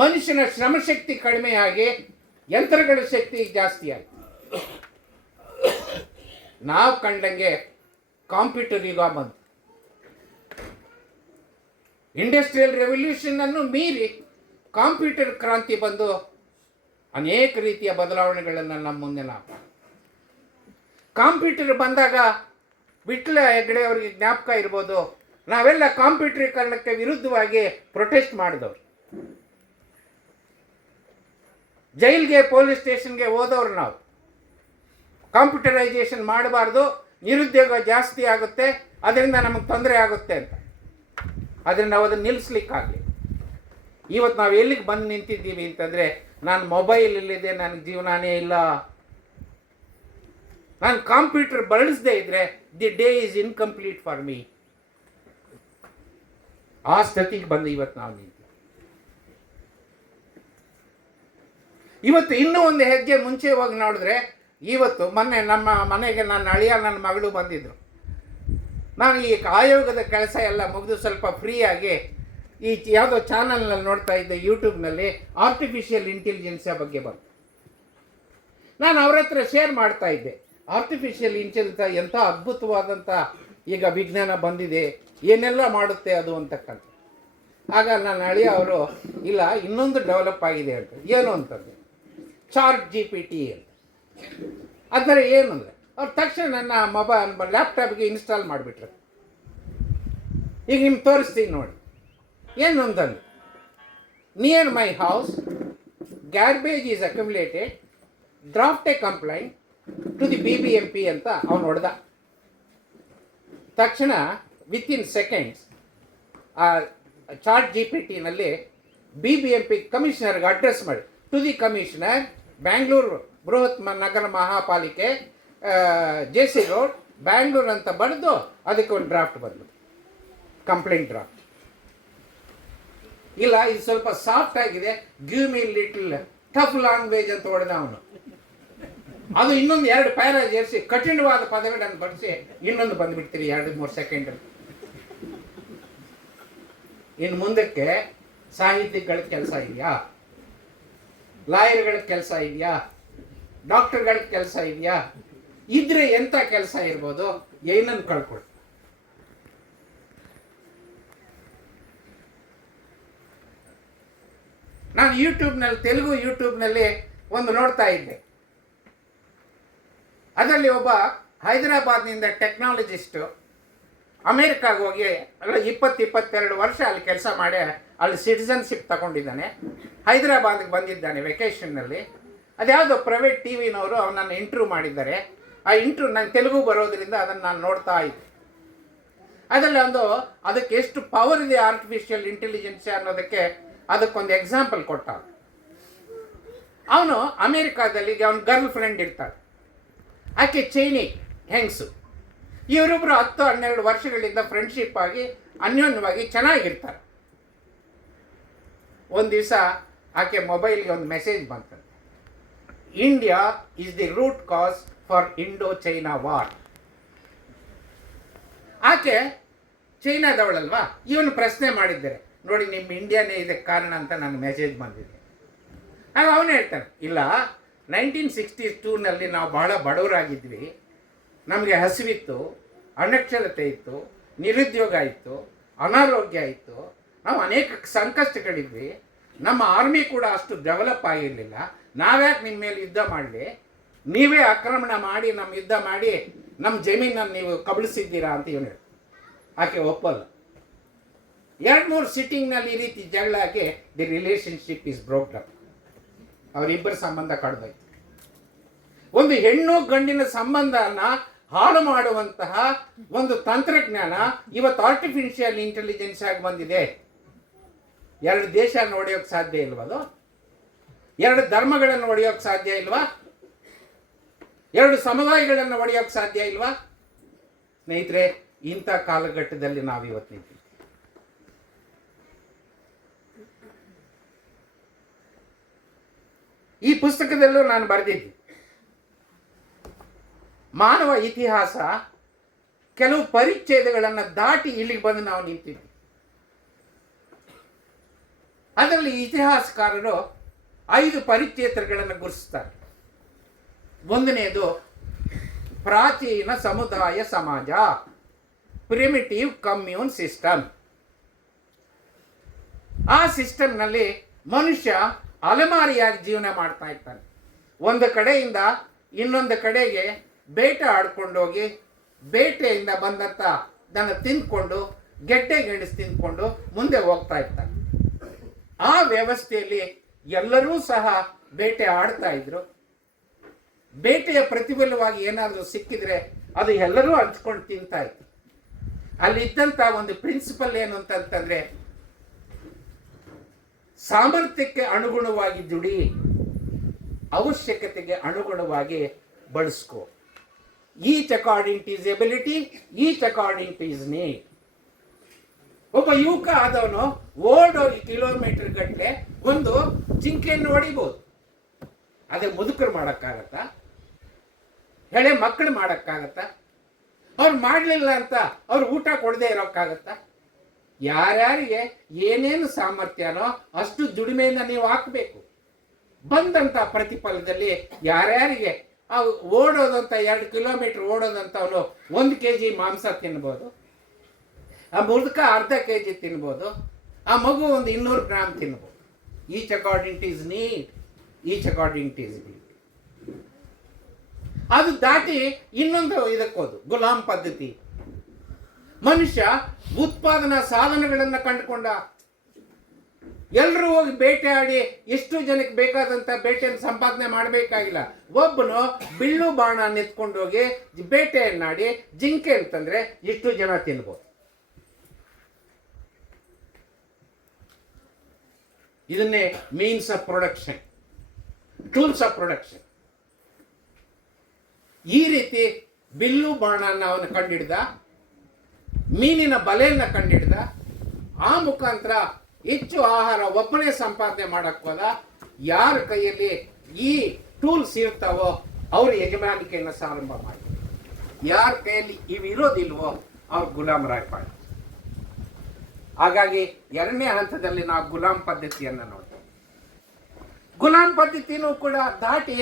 ಮನುಷ್ಯನ ಶ್ರಮಶಕ್ತಿ ಕಡಿಮೆಯಾಗಿ ಯಂತ್ರಗಳ ಶಕ್ತಿ ಜಾಸ್ತಿ ಆಯಿತು. ನಾವು ಕಂಡಂಗೆ ಕಾಂಪ್ಯೂಟರ್ ಯುಗ ಬಂತು. ಇಂಡಸ್ಟ್ರಿಯಲ್ ರೆವಲ್ಯೂಷನನ್ನು ಮೀರಿ ಕಾಂಪ್ಯೂಟರ್ ಕ್ರಾಂತಿ ಬಂದು ಅನೇಕ ರೀತಿಯ ಬದಲಾವಣೆಗಳನ್ನು ನಮ್ಮ ಮುಂದೆ ನಾವು ಕಾಂಪ್ಯೂಟರ್ ಬಂದಾಗ ವಿಟ್ಲ ಹೆಗ್ಡೆ ಅವರಿಗೆ ಜ್ಞಾಪಕ ಇರ್ಬೋದು, ನಾವೆಲ್ಲ ಕಾಂಪ್ಯೂಟರೀಕರಣಕ್ಕೆ ವಿರುದ್ಧವಾಗಿ ಪ್ರೊಟೆಸ್ಟ್ ಮಾಡಿದವರು. ಜೈಲ್ಗೆ ಪೊಲೀಸ್ ಸ್ಟೇಷನ್ಗೆ ಹೋದವರು ನಾವು. ಕಾಂಪ್ಯೂಟರೈಸೇಷನ್ ಮಾಡಬಾರ್ದು, ನಿರುದ್ಯೋಗ ಜಾಸ್ತಿ ಆಗುತ್ತೆ, ಅದರಿಂದ ನಮಗೆ ತೊಂದರೆ ಆಗುತ್ತೆ ಅಂತ. ಆದರೆ ನಾವು ಅದನ್ನು ನಿಲ್ಲಿಸ್ಲಿಕ್ಕಾಗಲಿ. ಇವತ್ತು ನಾವು ಎಲ್ಲಿಗೆ ಬಂದು ನಿಂತಿದ್ದೀವಿ ಅಂತಂದರೆ, ನಾನು ಮೊಬೈಲಲ್ಲಿದೆ, ನನಗೆ ಜೀವನನೇ ಇಲ್ಲ, ನಾನು ಕಾಂಪ್ಯೂಟರ್ ಬಳಸದೇ ಇದ್ದರೆ the day is incomplete for me. ಆ ಸ್ಥಿತಿಗೆ ಬಂದು ಇವತ್ತು ನಾವು ನಿಂತೀವಿ. ಇವತ್ತು ಇನ್ನೂ ಒಂದು ಹೆಜ್ಜೆ ಮುಂಚೆ ಹೋಗಿ ನೋಡಿದ್ರೆ, ಇವತ್ತು ಮೊನ್ನೆ ನಮ್ಮ ಮನೆಗೆ ನನ್ನ ಅಳಿಯ ನನ್ನ ಮಗಳು ಬಂದಿದ್ದರು. ನಾನು ಈ ಆಯೋಗದ ಕೆಲಸ ಎಲ್ಲ ಮುಗಿದು ಸ್ವಲ್ಪ ಫ್ರೀಯಾಗಿ ಈ ಯಾವುದೋ ಚಾನಲ್ನಲ್ಲಿ ನೋಡ್ತಾ ಇದ್ದೆ, ಯೂಟ್ಯೂಬ್ನಲ್ಲಿ ಆರ್ಟಿಫಿಷಿಯಲ್ ಇಂಟೆಲಿಜೆನ್ಸಿಯ ಬಗ್ಗೆ ಬಂತು. ನಾನು ಅವ್ರ ಹತ್ರ ಶೇರ್ ಮಾಡ್ತಾ ಇದ್ದೆ, ಆರ್ಟಿಫಿಷಿಯಲ್ ಇಂಟೆಲಿಜೆನ್ಸ್ ಎಂಥ ಅದ್ಭುತವಾದಂಥ ಈಗ ವಿಜ್ಞಾನ ಬಂದಿದೆ, ಏನೆಲ್ಲ ಮಾಡುತ್ತೆ ಅದು ಅಂತಕ್ಕಂಥ. ಆಗ ನನ್ನ ಅಳಿಯ ಅವರು, ಇಲ್ಲ ಇನ್ನೊಂದು ಡೆವಲಪ್ ಆಗಿದೆ ಅಂತ. ಏನು ಅಂತಂದರೆ ಚಾರ್ಟ್ GPT ಅಂತ. ಅಂದರೆ ಏನು ಅಂದರೆ ಅವ್ರು ತಕ್ಷಣ ನನ್ನ ಲ್ಯಾಪ್ಟಾಪ್ಗೆ ಇನ್ಸ್ಟಾಲ್ ಮಾಡಿಬಿಟ್ರು. ಈಗ ನಿಮ್ಗೆ ತೋರಿಸ್ತೀನಿ ನೋಡಿ. ಏನು ಅಂತಂದು, near my house garbage is accumulated, draft a complaint to the BBMP ಅಂತ ಅವನು ಹೊಡೆದ. ತಕ್ಷಣ ವಿತಿನ್ ಸೆಕೆಂಡ್ಸ್ ಆ ಚಾರ್ಟ್ GPTನಲ್ಲಿ BBMP ಕಮಿಷನರ್ಗೆ ಅಡ್ರೆಸ್ ಮಾಡಿ, to the commissioner Bangalore Bruhat Nagara Mahapalike JC road Bangalore ಅಂತ ಬರೆದು ಅದಕ್ಕೆ ಒಂದು ಡ್ರಾಫ್ಟ್ ಬಂದು, ಕಂಪ್ಲೇಂಟ್ ಡ್ರಾಫ್ಟ್. ಇಲ್ಲ ಇದು ಸ್ವಲ್ಪ ಸಾಫ್ಟ್ ಆಗಿದೆ, give me little tough language ಅಂತ ಹೊಡೆದ ಅವನು. ಅದು ಇನ್ನೊಂದು 2 ಪ್ಯಾರ ಸೇರಿಸಿ ಕಠಿಣವಾದ ಪದಗಳನ್ನು ಬಳಸಿ ಇನ್ನೊಂದು ಬಂದುಬಿಡ್ತೀರಿ 2-3 ಸೆಕೆಂಡಲ್ಲಿ. ಇನ್ನು ಮುಂದಕ್ಕೆ ಸಾಹಿತಿಗಳ ಕೆಲಸ ಇದೆಯಾ, ಲಾಯರ್ಗಳ ಕೆಲಸ ಇದೆಯಾ, ಡಾಕ್ಟರ್ಗಳ ಕೆಲಸ ಇದೆಯಾ? ಇದ್ರೆ ಎಂಥ ಕೆಲಸ ಇರ್ಬೋದು, ಏನನ್ನು ಕಳ್ಕೊಳ್ಳಿ. ನಾನು ತೆಲುಗು ಯೂಟ್ಯೂಬ್ನಲ್ಲಿ ಒಂದು ನೋಡ್ತಾ ಇದ್ದೆ. ಅದರಲ್ಲಿ ಒಬ್ಬ ಹೈದರಾಬಾದ್ನಿಂದ ಟೆಕ್ನಾಲಜಿಸ್ಟು ಅಮೇರಿಕಾಗೆ ಹೋಗಿ 22 ವರ್ಷ ಅಲ್ಲಿ ಕೆಲಸ ಮಾಡಿ ಅಲ್ಲಿ ಸಿಟಿಸನ್ಶಿಪ್ ತಗೊಂಡಿದ್ದಾನೆ. ಹೈದರಾಬಾದ್ಗೆ ಬಂದಿದ್ದಾನೆ ವೆಕೇಷನ್ನಲ್ಲಿ. ಅದ್ಯಾವುದೋ ಪ್ರೈವೇಟ್ TVನವರು ಅವನನ್ನು ಇಂಟ್ರ್ಯೂ ಮಾಡಿದ್ದಾರೆ. ಆ ಇಂಟ್ರ್ಯೂ ನಂಗೆ ತೆಲುಗು ಬರೋದರಿಂದ ಅದನ್ನು ನಾನು ನೋಡ್ತಾ ಇದ್ದೆ. ಅದರಲ್ಲಿ ಅದಕ್ಕೆ ಎಷ್ಟು ಪವರ್ ಇದೆ ಆರ್ಟಿಫಿಷಿಯಲ್ ಇಂಟೆಲಿಜೆನ್ಸ್ ಅನ್ನೋದಕ್ಕೆ ಅದಕ್ಕೊಂದು ಎಕ್ಸಾಂಪಲ್ ಕೊಟ್ಟ. ಅವನು ಅಮೇರಿಕಾದಲ್ಲಿ ಅವನ ಗರ್ಲ್ ಫ್ರೆಂಡ್ ಇರ್ತಾಳೆ, ಆಕೆ ಚೈನಿ ಹೆಂಗಸು. ಇವರಿಬ್ಬರು 10-12 ವರ್ಷಗಳಿಂದ ಫ್ರೆಂಡ್ಶಿಪ್ ಆಗಿ ಅನ್ಯೋನ್ಯವಾಗಿ ಚೆನ್ನಾಗಿರ್ತಾರೆ. ಒಂದು ದಿವಸ ಆಕೆ ಮೊಬೈಲ್ಗೆ ಒಂದು ಮೆಸೇಜ್ ಬಂತಂತೆ, India is the root cause for Indo China war. ಆಕೆ ಚೈನಾದವಳಲ್ವಾ, ಇವನು ಪ್ರಶ್ನೆ ಮಾಡಿದ್ದಾರೆ, ನೋಡಿ ನಿಮ್ಮ ಇಂಡಿಯಾನೇ ಇದಕ್ಕೆ ಕಾರಣ ಅಂತ ನನಗೆ ಮೆಸೇಜ್ ಬಂದಿದೆ. ಆಗ ಅವನು ಹೇಳ್ತಾನೆ, ಇಲ್ಲ 1962ನಲ್ಲಿ ನಾವು ಬಹಳ ಬಡವರಾಗಿದ್ವಿ, ನಮಗೆ ಹಸಿವಿತ್ತು, ಅನಕ್ಷರತೆ ಇತ್ತು, ನಿರುದ್ಯೋಗ ಇತ್ತು, ಅನಾರೋಗ್ಯ ಇತ್ತು, ನಾವು ಅನೇಕ ಸಂಕಷ್ಟಗಳಿದ್ವಿ, ನಮ್ಮ ಆರ್ಮಿ ಕೂಡ ಅಷ್ಟು ಡೆವಲಪ್ ಆಗಿರಲಿಲ್ಲ, ನಾವ್ಯಾಕೆ ನಿಮ್ಮ ಮೇಲೆ ಯುದ್ಧ ಮಾಡಲಿ, ನೀವೇ ಆಕ್ರಮಣ ಮಾಡಿ ನಮ್ಮ ಯುದ್ಧ ಮಾಡಿ ನಮ್ಮ ಜಮೀನನ್ನು ನೀವು ಕಬಳಿಸಿದ್ದೀರಾ ಅಂತ ಇವನು. ಆಕೆ ಒಪ್ಪಲ್ಲ. 2-3 ಸಿಟ್ಟಿಂಗ್ನಲ್ಲಿ ಈ ರೀತಿ ಜಗಳ ಆಗಿ ದಿ ರಿಲೇಷನ್ಶಿಪ್ ಈಸ್ ಬ್ರೋಕ್ಡ್ ಅಪ್. ಅವರಿಬ್ಬರ ಸಂಬಂಧ ಕಳೆದೋಯ್ತು. ಒಂದು ಹೆಣ್ಣು ಗಂಡಿನ ಸಂಬಂಧನ ಹಾಳು ಮಾಡುವಂತಹ ಒಂದು ತಂತ್ರಜ್ಞಾನ ಇವತ್ತು ಆರ್ಟಿಫಿಷಿಯಲ್ ಇಂಟೆಲಿಜೆನ್ಸ್ ಆಗಿ ಬಂದಿದೆ. 2 ದೇಶ ನೋಡಿಯೋಕ್ಕೆ ಸಾಧ್ಯ ಇಲ್ವದು? 2 ಧರ್ಮಗಳನ್ನು ಒಡೆಯೋಕ್ಕೆ ಸಾಧ್ಯ ಇಲ್ವಾ? 2 ಸಮುದಾಯಗಳನ್ನು ಒಡೆಯೋಕ್ಕೆ ಸಾಧ್ಯ ಇಲ್ವಾ? ಸ್ನೇಹಿತರೆ, ಇಂಥ ಕಾಲಘಟ್ಟದಲ್ಲಿ ನಾವು ಇವತ್ತು ನಿಂತಿದ್ದೀವಿ. ಈ ಪುಸ್ತಕದಲ್ಲೂ ನಾನು ಬರೆದಿದ್ದೆ, ಮಾನವ ಇತಿಹಾಸ ಕೆಲವು ಪರಿಚ್ಛೇದಗಳನ್ನು ದಾಟಿ ಇಲ್ಲಿಗೆ ಬಂದು ನಾವು ನಿಂತಿದ್ವಿ. ಅದರಲ್ಲಿ ಇತಿಹಾಸಕಾರರು 5 ಪರಿಚ್ಛೇದಗಳನ್ನು ಗುರುತಿಸ್ತಾರೆ. ಒಂದನೆಯದು ಪ್ರಾಚೀನ ಸಮುದಾಯ ಸಮಾಜ, ಪ್ರಿಮಿಟಿವ್ ಕಮ್ಯೂನ್ ಸಿಸ್ಟಮ್. ಆ ಸಿಸ್ಟಮ್ನಲ್ಲಿ ಮನುಷ್ಯ ಅಲೆಮಾರಿಯಾಗಿ ಜೀವನ ಮಾಡ್ತಾ ಇರ್ತಾನೆ. ಒಂದು ಕಡೆಯಿಂದ ಇನ್ನೊಂದು ಕಡೆಗೆ ಬೇಟೆ ಆಡ್ಕೊಂಡೋಗಿ ಬೇಟೆಯಿಂದ ಬಂದಂಥ ದನ ತಿಂದ್ಕೊಂಡು ಗೆಡ್ಡೆ ಗೆಣಸು ತಿಂದ್ಕೊಂಡು ಮುಂದೆ ಹೋಗ್ತಾ ಇರ್ತಾನೆ. ಆ ವ್ಯವಸ್ಥೆಯಲ್ಲಿ ಎಲ್ಲರೂ ಸಹ ಬೇಟೆ ಆಡ್ತಾ ಇದ್ರು. ಬೇಟೆಯ ಪ್ರತಿಫಲವಾಗಿ ಏನಾದರೂ ಸಿಕ್ಕಿದ್ರೆ ಅದು ಎಲ್ಲರೂ ಹಂಚ್ಕೊಂಡು ತಿಂತಾ ಇತ್ತು. ಅಲ್ಲಿದ್ದಂಥ ಒಂದು ಪ್ರಿನ್ಸಿಪಲ್ ಏನು ಅಂತಂತಂದ್ರೆ, ಸಾಮರ್ಥ್ಯಕ್ಕೆ ಅನುಗುಣವಾಗಿ ದುಡಿ, ಅವಶ್ಯಕತೆಗೆ ಅನುಗುಣವಾಗಿ ಬಳಸ್ಕೋ. Each according to his ability, each according to his need. ಒಬ್ಬ ಯುವಕ ಆದವನು ಓಡೋಗಿ ಕಿಲೋಮೀಟರ್ ಗಟ್ಟಲೆ ಒಂದು ಜಿಂಕೆಯನ್ನು ಹೊಡಿಬಹುದು. ಅದೇ ಮುದುಕರು ಮಾಡೋಕ್ಕಾಗತ್ತಾ? ಎಳೆ ಮಕ್ಕಳು ಮಾಡೋಕ್ಕಾಗತ್ತಾ? ಅವ್ರು ಮಾಡಲಿಲ್ಲ ಅಂತ ಅವ್ರು ಊಟ ಕೊಡದೆ ಇರೋಕ್ಕಾಗತ್ತಾ? ಯಾರ್ಯಾರಿಗೆ ಏನೇನು ಸಾಮರ್ಥ್ಯನೋ ಅಷ್ಟು ದುಡಿಮೆಯಿಂದ ನೀವು ಹಾಕಬೇಕು. ಬಂದಂಥ ಪ್ರತಿಫಲದಲ್ಲಿ ಯಾರ್ಯಾರಿಗೆ ಓಡೋದಂತ 2 ಕಿಲೋಮೀಟರ್ ಓಡೋದಂಥವನು 1 kg ಮಾಂಸ ತಿನ್ಬೋದು, ಆ ಮುದುಕ ಅರ್ಧ kg ತಿನ್ಬೋದು, ಆ ಮಗು ಒಂದು 200 ಗ್ರಾಮ್ ತಿನ್ಬೋದು. Each according to his need, each according to his need. ಅದು ದಾಟಿ ಇನ್ನೊಂದು ಇದಕ್ಕೋದು ಗುಲಾಮ್ ಪದ್ಧತಿ. ಮನುಷ್ಯ ಉತ್ಪಾದನಾ ಸಾಧನಗಳನ್ನು ಕಂಡುಕೊಂಡ. ಎಲ್ಲರೂ ಹೋಗಿ ಬೇಟೆ ಆಡಿ ಎಷ್ಟು ಜನಕ್ಕೆ ಬೇಕಾದಂಥ ಬೇಟೆಯನ್ನು ಸಂಪಾದನೆ ಮಾಡಬೇಕಾಗಿಲ್ಲ. ಒಬ್ಬನು ಬಿಲ್ಲು ಬಾಣ ನೆತ್ಕೊಂಡೋಗಿ ಬೇಟೆಯನ್ನಾಡಿ ಜಿಂಕೆ ಅಂತಂದ್ರೆ ಎಷ್ಟು ಜನ ತಿನ್ಬೋದು. ಇದನ್ನೇ means of production, tools of production. ಈ ರೀತಿ ಬಿಲ್ಲು ಬಾಣನ ಅವನು ಕಂಡಿಡ್ದ, ಮೀನಿನ ಬಲೆಯನ್ನು ಕಂಡಿಡ್ದ. ಆ ಮುಖಾಂತರ ಹೆಚ್ಚು ಆಹಾರ ಒಬ್ಬನೇ ಸಂಪಾದನೆ ಮಾಡಕ್ ಹೋದ. ಯಾರ ಕೈಯಲ್ಲಿ ಈ ಟೂಲ್ಸ್ ಇರ್ತಾವೋ ಅವ್ರ ಯಜಮಾನಿಕೆಯನ್ನು ಪ್ರಾರಂಭ ಮಾಡಿ, ಯಾರ ಕೈಯಲ್ಲಿ ಇವು ಇರೋದಿಲ್ವೋ ಅವ್ರು ಗುಲಾಮರಾಗಿ ಮಾಡಿ. ಹಾಗಾಗಿ 2ನೇ ಹಂತದಲ್ಲಿ ನಾವು ಗುಲಾಮ್ ಪದ್ಧತಿಯನ್ನು ನೋಡ್ತೇವೆ. ಗುಲಾಮ್ ಪದ್ಧತಿನೂ ಕೂಡ ದಾಟಿ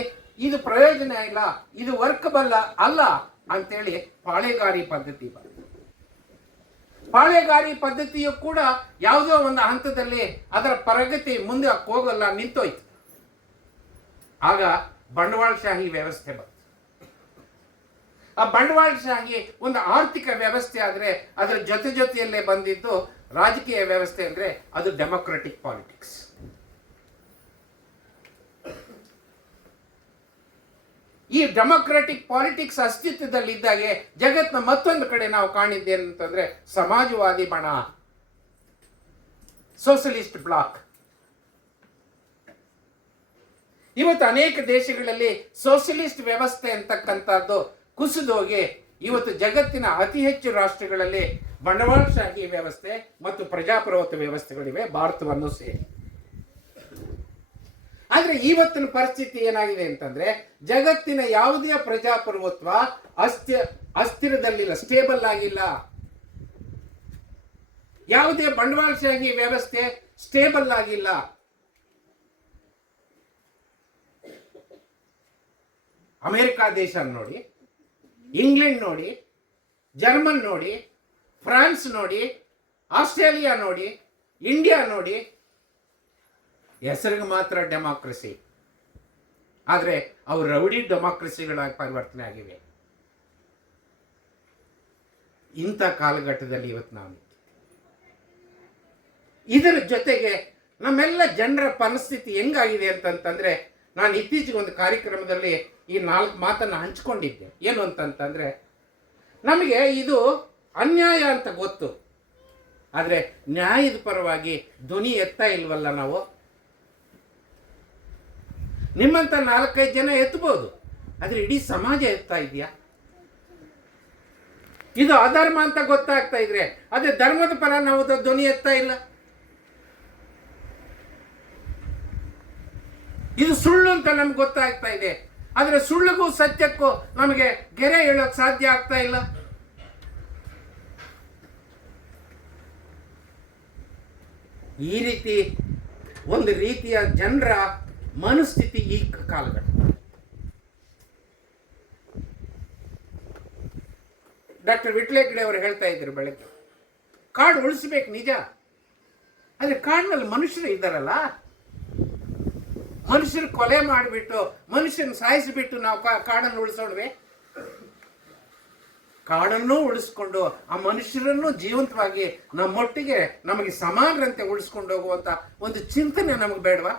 ಇದು ಪ್ರಯೋಜನ ಇಲ್ಲ, ಇದು ವರ್ಕಬಲ್ ಅಲ್ಲ ಅಂತೇಳಿ ಪಾಳೆಗಾರಿ ಪದ್ಧತಿ ಬಂತು. ಪಾಳೆಗಾರಿ ಪದ್ಧತಿಯು ಕೂಡ ಯಾವುದೋ ಒಂದು ಹಂತದಲ್ಲಿ ಅದರ ಪ್ರಗತಿ ಮುಂದೆ ಹೋಗಲ್ಲ, ನಿಂತೋಯ್ತು. ಆಗ ಬಂಡವಾಳಶಾಹಿ ವ್ಯವಸ್ಥೆ ಬಂತು. ಆ ಬಂಡವಾಳಶಾಹಿ ಒಂದು ಆರ್ಥಿಕ ವ್ಯವಸ್ಥೆ ಆದರೆ ಅದರ ಜೊತೆಯಲ್ಲೇ ಬಂದಿದ್ದು ರಾಜಕೀಯ ವ್ಯವಸ್ಥೆ. ಅಂದ್ರೆ ಅದು ಡೆಮೊಕ್ರೆಟಿಕ್ ಪಾಲಿಟಿಕ್ಸ್. ಈ ಡೆಮೊಕ್ರೆಟಿಕ್ ಪಾಲಿಟಿಕ್ಸ್ ಅಸ್ತಿತ್ವದಲ್ಲಿದ್ದಾಗೆ ಜಗತ್ತಿನ ಮತ್ತೊಂದು ಕಡೆ ನಾವು ಕಾಣಿದ್ದೇನಂತಂದ್ರೆ ಸಮಾಜವಾದಿ ಬಣ, ಸೋಷಲಿಸ್ಟ್ ಬ್ಲಾಕ್. ಇವತ್ತು ಅನೇಕ ದೇಶಗಳಲ್ಲಿ ಸೋಷಲಿಸ್ಟ್ ವ್ಯವಸ್ಥೆ ಅಂತಕ್ಕಂಥದ್ದು ಕುಸಿದೋಗಿ ಇವತ್ತು ಜಗತ್ತಿನ ಅತಿ ಹೆಚ್ಚು ರಾಷ್ಟ್ರಗಳಲ್ಲಿ ಬಂಡವಾಳಶಾಹಿ ವ್ಯವಸ್ಥೆ ಮತ್ತು ಪ್ರಜಾಪ್ರಭುತ್ವ ವ್ಯವಸ್ಥೆಗಳಿವೆ, ಭಾರತವನ್ನು ಸೇರಿ. ಆದ್ರೆ ಇವತ್ತಿನ ಪರಿಸ್ಥಿತಿ ಏನಾಗಿದೆ ಅಂತಂದ್ರೆ ಜಗತ್ತಿನ ಯಾವುದೇ ಪ್ರಜಾಪ್ರಭುತ್ವ ಅಸ್ಥಿರದಲ್ಲಿಲ್ಲ, ಸ್ಟೇಬಲ್ ಆಗಿಲ್ಲ. ಯಾವುದೇ ಬಂಡವಾಳಶಾಹಿ ವ್ಯವಸ್ಥೆ ಸ್ಟೇಬಲ್ ಆಗಿಲ್ಲ. ಅಮೆರಿಕ ದೇಶ ನೋಡಿ, ಇಂಗ್ಲೆಂಡ್ ನೋಡಿ, ಜರ್ಮನ್ ನೋಡಿ, ಫ್ರಾನ್ಸ್ ನೋಡಿ, ಆಸ್ಟ್ರೇಲಿಯಾ ನೋಡಿ, ಇಂಡಿಯಾ ನೋಡಿ. ಹೆಸರಿಗೆ ಮಾತ್ರ ಡೆಮಾಕ್ರಸಿ, ಆದರೆ ಅವು ರೌಡಿ ಡೆಮಾಕ್ರಸಿಗಳಾಗಿ ಪರಿವರ್ತನೆ ಆಗಿವೆ. ಇಂಥ ಕಾಲಘಟ್ಟದಲ್ಲಿ ಇವತ್ತು ನಾವು ಇದರ ಜೊತೆಗೆ ನಮ್ಮೆಲ್ಲ ಜನರ ಪರಿಸ್ಥಿತಿ ಹೆಂಗಾಗಿದೆ ಅಂತಂತಂದ್ರೆ, ನಾನು ಇತ್ತೀಚೆಗೆ ಒಂದು ಕಾರ್ಯಕ್ರಮದಲ್ಲಿ ಈ 4 ಮಾತನ್ನು ಹಂಚ್ಕೊಂಡಿದ್ದೆ. ಏನು ಅಂತಂತಂದ್ರೆ, ನಮಗೆ ಇದು ಅನ್ಯಾಯ ಅಂತ ಗೊತ್ತು, ಆದರೆ ನ್ಯಾಯದ ಪರವಾಗಿ ಧ್ವನಿ ಎತ್ತಾ ಇಲ್ವಲ್ಲ ನಾವು. ನಿಮ್ಮಂತ 4-5 ಜನ ಎತ್ತಬಹುದು, ಆದರೆ ಇಡೀ ಸಮಾಜ ಎತ್ತಾ ಇದೆಯಾ? ಇದು ಅಧರ್ಮ ಅಂತ ಗೊತ್ತಾಗ್ತಾ ಇದ್ರೆ ಅದೇ ಧರ್ಮದ ಪರ ನಾವು ಧ್ವನಿ ಎತ್ತಾ ಇಲ್ಲ. ಇದು ಸುಳ್ಳು ಅಂತ ನಮ್ಗೆ ಗೊತ್ತಾಗ್ತಾ ಇದೆ, ಆದರೆ ಸುಳ್ಳಿಗೂ ಸತ್ಯಕ್ಕೂ ನಮಗೆ ಗೆರೆ ಹೇಳೋಕೆ ಸಾಧ್ಯ ಆಗ್ತಾ ಇಲ್ಲ. ಈ ರೀತಿ ಒಂದು ರೀತಿಯ ಜನರ ಮನಸ್ಥಿತಿ ಈ ಕಾಲಘಟ್ಟ. ಡಾಕ್ಟರ್ ವಿಟ್ಲೆ ಹೆಗ್ಡೆ ಅವರು ಹೇಳ್ತಾ ಇದ್ರು ಬೆಳಗ್ಗೆ, ಕಾಡು ಉಳಿಸ್ಬೇಕು ನಿಜ, ಆದರೆ ಕಾಡಿನಲ್ಲಿ ಮನುಷ್ಯರು ಇದ್ದಾರಲ್ಲ, ಮನುಷ್ಯರು ಕೊಲೆ ಮಾಡಿಬಿಟ್ಟು ಮನುಷ್ಯನ ಸಾಯಿಸಿಬಿಟ್ಟು ನಾವು ಕಾಡನ್ನು ಉಳಿಸೋಣವೆ? ಕಾಡನ್ನು ಉಳಿಸ್ಕೊಂಡು ಆ ಮನುಷ್ಯರನ್ನು ಜೀವಂತವಾಗಿ ನಮ್ಮೊಟ್ಟಿಗೆ ನಮಗೆ ಸಮಾನರಂತೆ ಉಳಿಸ್ಕೊಂಡು ಹೋಗುವಂತ ಒಂದು ಚಿಂತನೆ ನಮಗೆ ಬೇಡವಾ?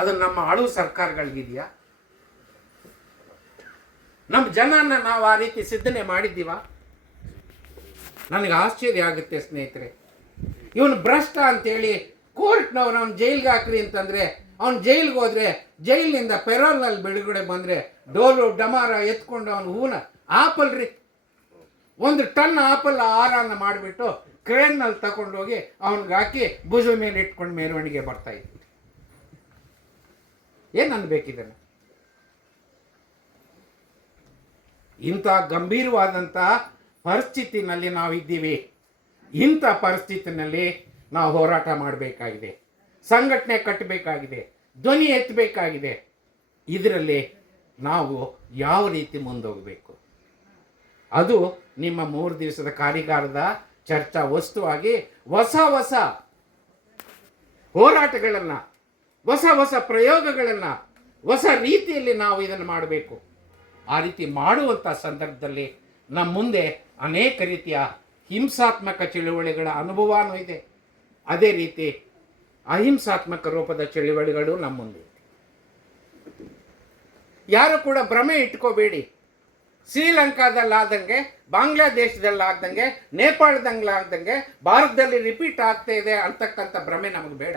ಅದು ನಮ್ಮ ಆಳು ಸರ್ಕಾರಗಳಿಗಿದೆಯಾ? ನಮ್ಮ ಜನನ ನಾವು ಆ ರೀತಿ ಸಿದ್ಧನೆ ಮಾಡಿದ್ದೀವ? ನನಗೆ ಆಶ್ಚರ್ಯ ಆಗುತ್ತೆ ಸ್ನೇಹಿತರೆ. ಇವನು ಭ್ರಷ್ಟ ಅಂತೇಳಿ ಕೋರ್ಟ್ನವ್ರು ಅವ್ನು ಜೈಲ್ಗೆ ಹಾಕ್ರಿ ಅಂತಂದ್ರೆ ಅವ್ನು ಜೈಲ್ಗೆ ಹೋದ್ರೆ ಜೈಲಿನಿಂದ ಪೆರೋಲ್ನಲ್ಲಿ ಬಿಡುಗಡೆ ಬಂದ್ರೆ ಡೋಲು ಡಮಾರ ಎತ್ಕೊಂಡು ಅವನು ಹೂನ ಆಪಲ್ ರೀ 1 ಟನ್ ಆಪಲ್ ಆಹಾರನ ಮಾಡಿಬಿಟ್ಟು ಕ್ರೇನ್ನಲ್ಲಿ ತಗೊಂಡೋಗಿ ಅವನಿಗೆ ಹಾಕಿ ಭುಜ ಮೇಲೆ ಇಟ್ಕೊಂಡು ಮೆರವಣಿಗೆ ಬರ್ತಾ ಇದ್ವಿ. ಏನು ಅನ್ಬೇಕಿದ್ದಾನೆ? ಇಂಥ ಗಂಭೀರವಾದಂಥ ಪರಿಸ್ಥಿತಿನಲ್ಲಿ ನಾವಿದ್ದೀವಿ. ಇಂಥ ಪರಿಸ್ಥಿತಿನಲ್ಲಿ ನಾವು ಹೋರಾಟ ಮಾಡಬೇಕಾಗಿದೆ, ಸಂಘಟನೆ ಕಟ್ಟಬೇಕಾಗಿದೆ, ಧ್ವನಿ ಎತ್ತಬೇಕಾಗಿದೆ. ಇದರಲ್ಲಿ ನಾವು ಯಾವ ರೀತಿ ಮುಂದೋಗಬೇಕು, ಅದು ನಿಮ್ಮ 3 ದಿವಸದ ಕಾರ್ಯಾಗಾರದ ಚರ್ಚಾ ವಸ್ತುವಾಗಿ ಹೊಸ ಹೊಸ ಹೋರಾಟಗಳನ್ನು, ಹೊಸ ಹೊಸ ಪ್ರಯೋಗಗಳನ್ನು, ಹೊಸ ರೀತಿಯಲ್ಲಿ ನಾವು ಇದನ್ನು ಮಾಡಬೇಕು. ಆ ರೀತಿ ಮಾಡುವಂಥ ಸಂದರ್ಭದಲ್ಲಿ ನಮ್ಮ ಮುಂದೆ ಅನೇಕ ರೀತಿಯ ಹಿಂಸಾತ್ಮಕ ಚಳುವಳಿಗಳ ಅನುಭವನೂ ಇದೆ. ಅದೇ ರೀತಿ ಅಹಿಂಸಾತ್ಮಕ ರೂಪದ ಚಳುವಳಿಗಳು ನಮ್ಮ ಮುಂದೆ ಇದೆ. ಯಾರು ಕೂಡ ಭ್ರಮೆ ಇಟ್ಕೋಬೇಡಿ. ಶ್ರೀಲಂಕಾದಲ್ಲಾದಂಗೆ, ಬಾಂಗ್ಲಾದೇಶದಲ್ಲಾಗ್ದಂಗೆ, ನೇಪಾಳದಂಗ್ಲಾಗ್ದಂಗೆ ಭಾರತದಲ್ಲಿ ರಿಪೀಟ್ ಆಗ್ತಾ ಇದೆ ಅಂತಕ್ಕಂಥ ಭ್ರಮೆ ನಮಗೆ ಬೇಡ.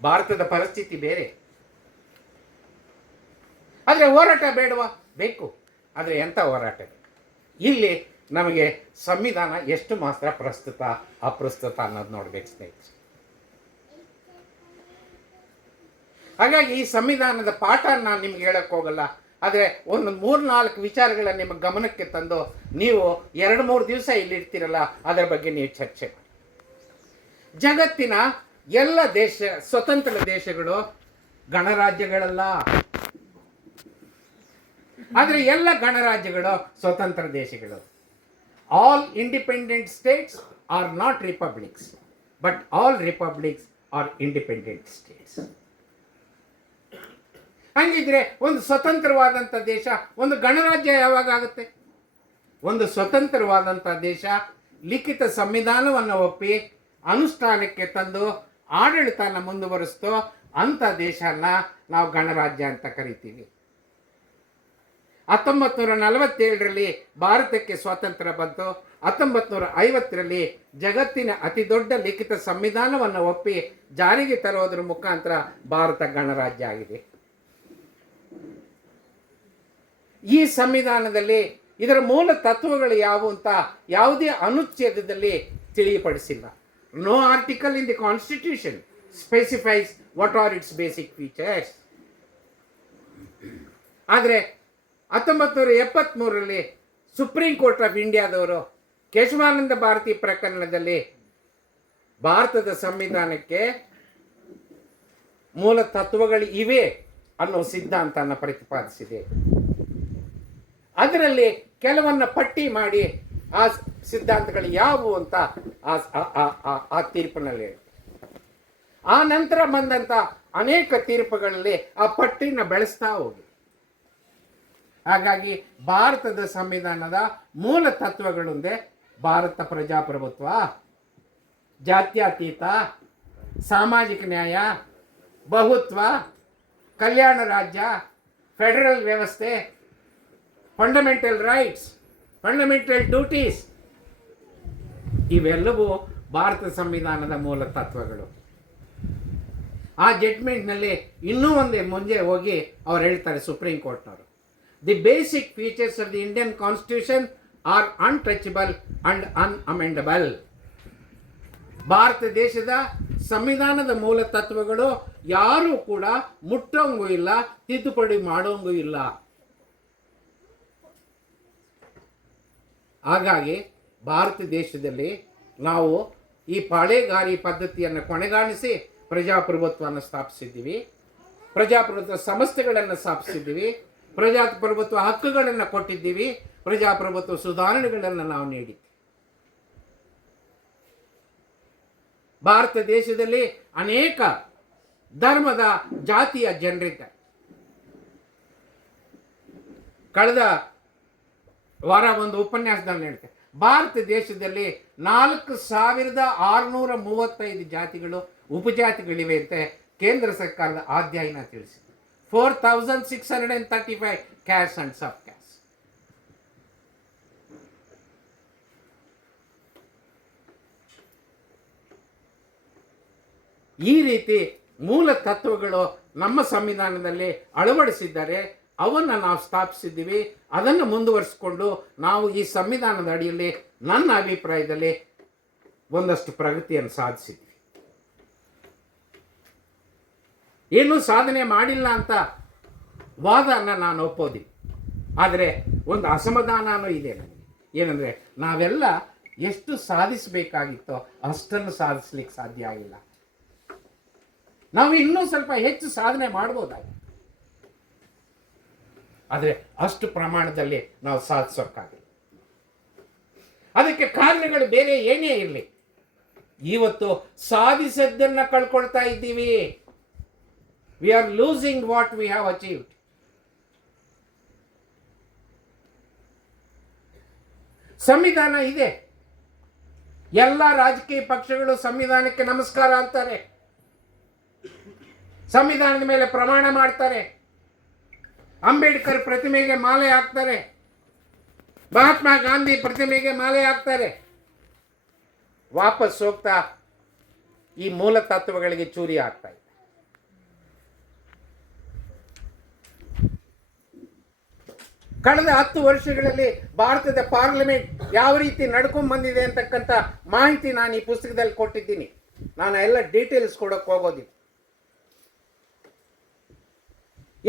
ಭಾರತದ ಪರಿಸ್ಥಿತಿ ಬೇರೆ. ಆದರೆ ಹೋರಾಟ ಬೇಡವಾ? ಬೇಕು. ಆದರೆ ಎಂಥ ಹೋರಾಟ? ಇಲ್ಲಿ ನಮಗೆ ಸಂವಿಧಾನ ಎಷ್ಟು ಮಾತ್ರ ಪ್ರಸ್ತುತ ಅಪ್ರಸ್ತುತ ಅನ್ನೋದು ನೋಡ್ಬೇಕು ಸ್ನೇಹಿತರೆ. ಹಾಗಾಗಿ ಈ ಸಂವಿಧಾನದ ಪಾಠ ನಾನು ನಿಮ್ಗೆ ಹೇಳಕ್ಕೆ ಹೋಗಲ್ಲ. ಆದರೆ ಒಂದು 3-4 ವಿಚಾರಗಳನ್ನ ನಿಮ್ಮ ಗಮನಕ್ಕೆ ತಂದು ನೀವು 2-3 ದಿವಸ ಇಲ್ಲಿರ್ತೀರಲ್ಲ, ಅದರ ಬಗ್ಗೆ ನೀವು ಚರ್ಚೆ ಮಾಡಿ. ಜಗತ್ತಿನ ಎಲ್ಲ ಸ್ವತಂತ್ರ ದೇಶಗಳು ಗಣರಾಜ್ಯಗಳಲ್ಲ. ಆದರೆ ಎಲ್ಲ ಗಣರಾಜ್ಯಗಳು ಸ್ವತಂತ್ರ ದೇಶಗಳು. All independent states are not republics, but all republics are independent states. ಹಂಗಿದ್ರೆ ಒಂದು ಸ್ವತಂತ್ರವಾದಂಥ ದೇಶ ಒಂದು ಗಣರಾಜ್ಯ ಯಾವಾಗ ಆಗುತ್ತೆ? ಒಂದು ಸ್ವತಂತ್ರವಾದಂಥ ದೇಶ ಲಿಖಿತ ಸಂವಿಧಾನವನ್ನು ಒಪ್ಪಿ ಅನುಷ್ಠಾನಕ್ಕೆ ತಂದು ಆಡಳಿತನ ಮುಂದುವರಿಸ್ತೋ ಅಂಥ ದೇಶನ ನಾವು ಗಣರಾಜ್ಯ ಅಂತ ಕರಿತೀವಿ. 1947ರಲ್ಲಿ ಭಾರತಕ್ಕೆ ಸ್ವಾತಂತ್ರ್ಯ ಬಂತು. 1950ರಲ್ಲಿ ಜಗತ್ತಿನ ಅತಿ ದೊಡ್ಡ ಲಿಖಿತ ಸಂವಿಧಾನವನ್ನು ಒಪ್ಪಿ ಜಾರಿಗೆ ತರೋದ್ರ ಮುಖಾಂತರ ಭಾರತ ಗಣರಾಜ್ಯ ಆಗಿದೆ. ಈ ಸಂವಿಧಾನದಲ್ಲಿ ಇದರ ಮೂಲ ತತ್ವಗಳು ಯಾವುವು ಅಂತ ಯಾವುದೇ ಅನುಚ್ಛೇದದಲ್ಲಿ ತಿಳಿಯಪಡಿಸಿಲ್ಲ. No article in the constitution specifies what are its basic features. ಆದರೆ 1973ರಲ್ಲಿ ಸುಪ್ರೀಂ ಕೋರ್ಟ್ ಆಫ್ ಇಂಡಿಯಾದವರು ಕೇಶವಾನಂದ ಭಾರತಿ ಪ್ರಕರಣದಲ್ಲಿ ಭಾರತದ ಸಂವಿಧಾನಕ್ಕೆ ಮೂಲ ತತ್ವಗಳು ಇವೆ ಅನ್ನೋ ಸಿದ್ಧಾಂತನ ಪ್ರತಿಪಾದಿಸಿದೆ. ಅದರಲ್ಲಿ ಕೆಲವನ್ನ ಪಟ್ಟಿ ಮಾಡಿ ಆ ಸಿದ್ಧಾಂತಗಳು ಯಾವುವು ಅಂತ ಆ ತೀರ್ಪಿನಲ್ಲಿ ಆ ನಂತರ ಬಂದಂಥ ಅನೇಕ ತೀರ್ಪುಗಳಲ್ಲಿ ಆ ಪಟ್ಟಿನ ಬೆಳೆಸ್ತಾ ಹೋಗಿ. ಹಾಗಾಗಿ ಭಾರತದ ಸಂವಿಧಾನದ ಮೂಲ ತತ್ವಗಳೊಂದೇ ಭಾರತ ಪ್ರಜಾಪ್ರಭುತ್ವ, ಜಾತ್ಯತೀತ, ಸಾಮಾಜಿಕ ನ್ಯಾಯ, ಬಹುತ್ವ, ಕಲ್ಯಾಣ ರಾಜ್ಯ, ಫೆಡರಲ್ ವ್ಯವಸ್ಥೆ, ಫಂಡಮೆಂಟಲ್ ರೈಟ್ಸ್, ಫಂಡಮೆಂಟಲ್ ಡ್ಯೂಟೀಸ್, ಇವೆಲ್ಲವೂ ಭಾರತ ಸಂವಿಧಾನದ ಮೂಲ ತತ್ವಗಳು. ಆ ಜಡ್ಜ್ಮೆಂಟ್ನಲ್ಲಿ ಇನ್ನೂ ಒಂದೇ ಮುಂದೆ ಹೋಗಿ ಅವ್ರು ಹೇಳ್ತಾರೆ, ಸುಪ್ರೀಂ ಕೋರ್ಟ್ನವರು, the basic features of the Indian constitution are untouchable and unamendable. Bharata ದೇಶದ ಸಂವಿಧಾನದ ಮೂಲ ತತ್ವಗಳು ಯಾರೂ ಕೂಡ ಮುಟ್ಟೋಂಗೂ ಇಲ್ಲ, ತಿದ್ದುಪಡಿ ಮಾಡೋಂಗೂ ಇಲ್ಲ. ಹಾಗಾಗಿ ಭಾರತ ದೇಶದಲ್ಲಿ ನಾವು ಈ ಪಾಳೆಗಾರಿ ಪದ್ಧತಿಯನ್ನು ಕೊನೆಗಾಣಿಸಿ ಪ್ರಜಾಪ್ರಭುತ್ವವನ್ನು ಸ್ಥಾಪಿಸಿದ್ದೀವಿ, ಪ್ರಜಾಪ್ರಭುತ್ವ ಸಂಸ್ಥೆಗಳನ್ನು ಸ್ಥಾಪಿಸಿದ್ದೀವಿ. ಪ್ರಜಾಪ್ರಭುತ್ವ ಹಕ್ಕುಗಳನ್ನು ಕೊಟ್ಟಿದ್ದೀವಿ, ಪ್ರಜಾಪ್ರಭುತ್ವ ಸುಧಾರಣೆಗಳನ್ನು ನಾವು ನೀಡಿದ್ದೀವಿ. ಭಾರತ ದೇಶದಲ್ಲಿ ಅನೇಕ ಧರ್ಮದ ಜಾತಿಯ ಜನರಿದ್ದಾರೆ. ಕಳೆದ ವಾರ ಒಂದು ಉಪನ್ಯಾಸದಲ್ಲಿ ಹೇಳ್ತೇನೆ, ಭಾರತ ದೇಶದಲ್ಲಿ 4635 ಜಾತಿಗಳು ಉಪಜಾತಿಗಳಿವೆ ಅಂತ ಕೇಂದ್ರ ಸರ್ಕಾರದ ಅಧ್ಯಯನ ತಿಳಿಸಿದೆ. 4635 ಕ್ಯಾಸ್ಟ್ ಅಂಡ್ ಸಬ್ ಕ್ಯಾಸ್ಟ್. ಈ ರೀತಿ ಮೂಲ ತತ್ವಗಳು ನಮ್ಮ ಸಂವಿಧಾನದಲ್ಲಿ ಅಳವಡಿಸಿದ್ದಾರೆ. ಅವನ್ನು ನಾವು ಸ್ಥಾಪಿಸಿದ್ದೀವಿ. ಅದನ್ನು ಮುಂದುವರಿಸಿಕೊಂಡು ನಾವು ಈ ಸಂವಿಧಾನದ ಅಡಿಯಲ್ಲಿ ನನ್ನ ಅಭಿಪ್ರಾಯದಲ್ಲಿ ಒಂದಷ್ಟು ಪ್ರಗತಿಯನ್ನು ಸಾಧಿಸಿದ್ವಿ. ಏನೂ ಸಾಧನೆ ಮಾಡಿಲ್ಲ ಅಂತ ವಾದನ ನಾನು ಒಪ್ಪೋದಿಲ್ಲ. ಆದರೆ ಒಂದು ಅಸಮಾಧಾನನೂ ಇದೆ ನನಗೆ. ಏನಂದರೆ, ನಾವೆಲ್ಲ ಎಷ್ಟು ಸಾಧಿಸಬೇಕಾಗಿತ್ತೋ ಅಷ್ಟನ್ನು ಸಾಧಿಸ್ಲಿಕ್ಕೆ ಸಾಧ್ಯ ಆಗಿಲ್ಲ. ನಾವು ಇನ್ನೂ ಸ್ವಲ್ಪ ಹೆಚ್ಚು ಸಾಧನೆ ಮಾಡ್ಬೋದಾಗಿತ್ತು, ಆದರೆ ಅಷ್ಟು ಪ್ರಮಾಣದಲ್ಲಿ ನಾವು ಸಾಧಿಸೋಕ್ಕಾಗಿಲ್ಲ. ಅದಕ್ಕೆ ಕಾರಣಗಳು ಬೇರೆ ಏನೇ ಇರಲಿ, ಇವತ್ತು ಸಾಧಿಸದ್ದನ್ನು ಕಳ್ಕೊಳ್ತಾ ಇದ್ದೀವಿ. We are losing what we have achieved. ಸಂವಿಧಾನ ಇದೆ, ಎಲ್ಲ ರಾಜಕೀಯ ಪಕ್ಷಗಳು ಸಂವಿಧಾನಕ್ಕೆ ನಮಸ್ಕಾರ ಅಂತಾರೆ, ಸಂವಿಧಾನದ ಮೇಲೆ ಪ್ರಮಾಣ ಮಾಡ್ತಾರೆ, ಅಂಬೇಡ್ಕರ್ ಪ್ರತಿಮೆಗೆ ಮಾಲೆ ಹಾಕ್ತಾರೆ, ಮಹಾತ್ಮ ಗಾಂಧಿ ಪ್ರತಿಮೆಗೆ ಮಾಲೆ ಹಾಕ್ತಾರೆ. ವಾಪಸ್ ಹೋಗ್ತಾ ಈ ಮೂಲ ತತ್ವಗಳಿಗೆ ಚೂರಿ ಆಗ್ತಾ ಇದೆ. ಕಳೆದ 10 ವರ್ಷಗಳಲ್ಲಿ ಭಾರತದ ಪಾರ್ಲಿಮೆಂಟ್ ಯಾವ ರೀತಿ ನಡ್ಕೊಂಡ್ ಬಂದಿದೆ ಅಂತಕ್ಕಂಥ ಮಾಹಿತಿ ನಾನು ಈ ಪುಸ್ತಕದಲ್ಲಿ ಕೊಟ್ಟಿದ್ದೀನಿ. ನಾನು ಎಲ್ಲ ಡೀಟೇಲ್ಸ್ ಕೊಡೋಕೆ ಹೋಗೋದಿಲ್ಲ.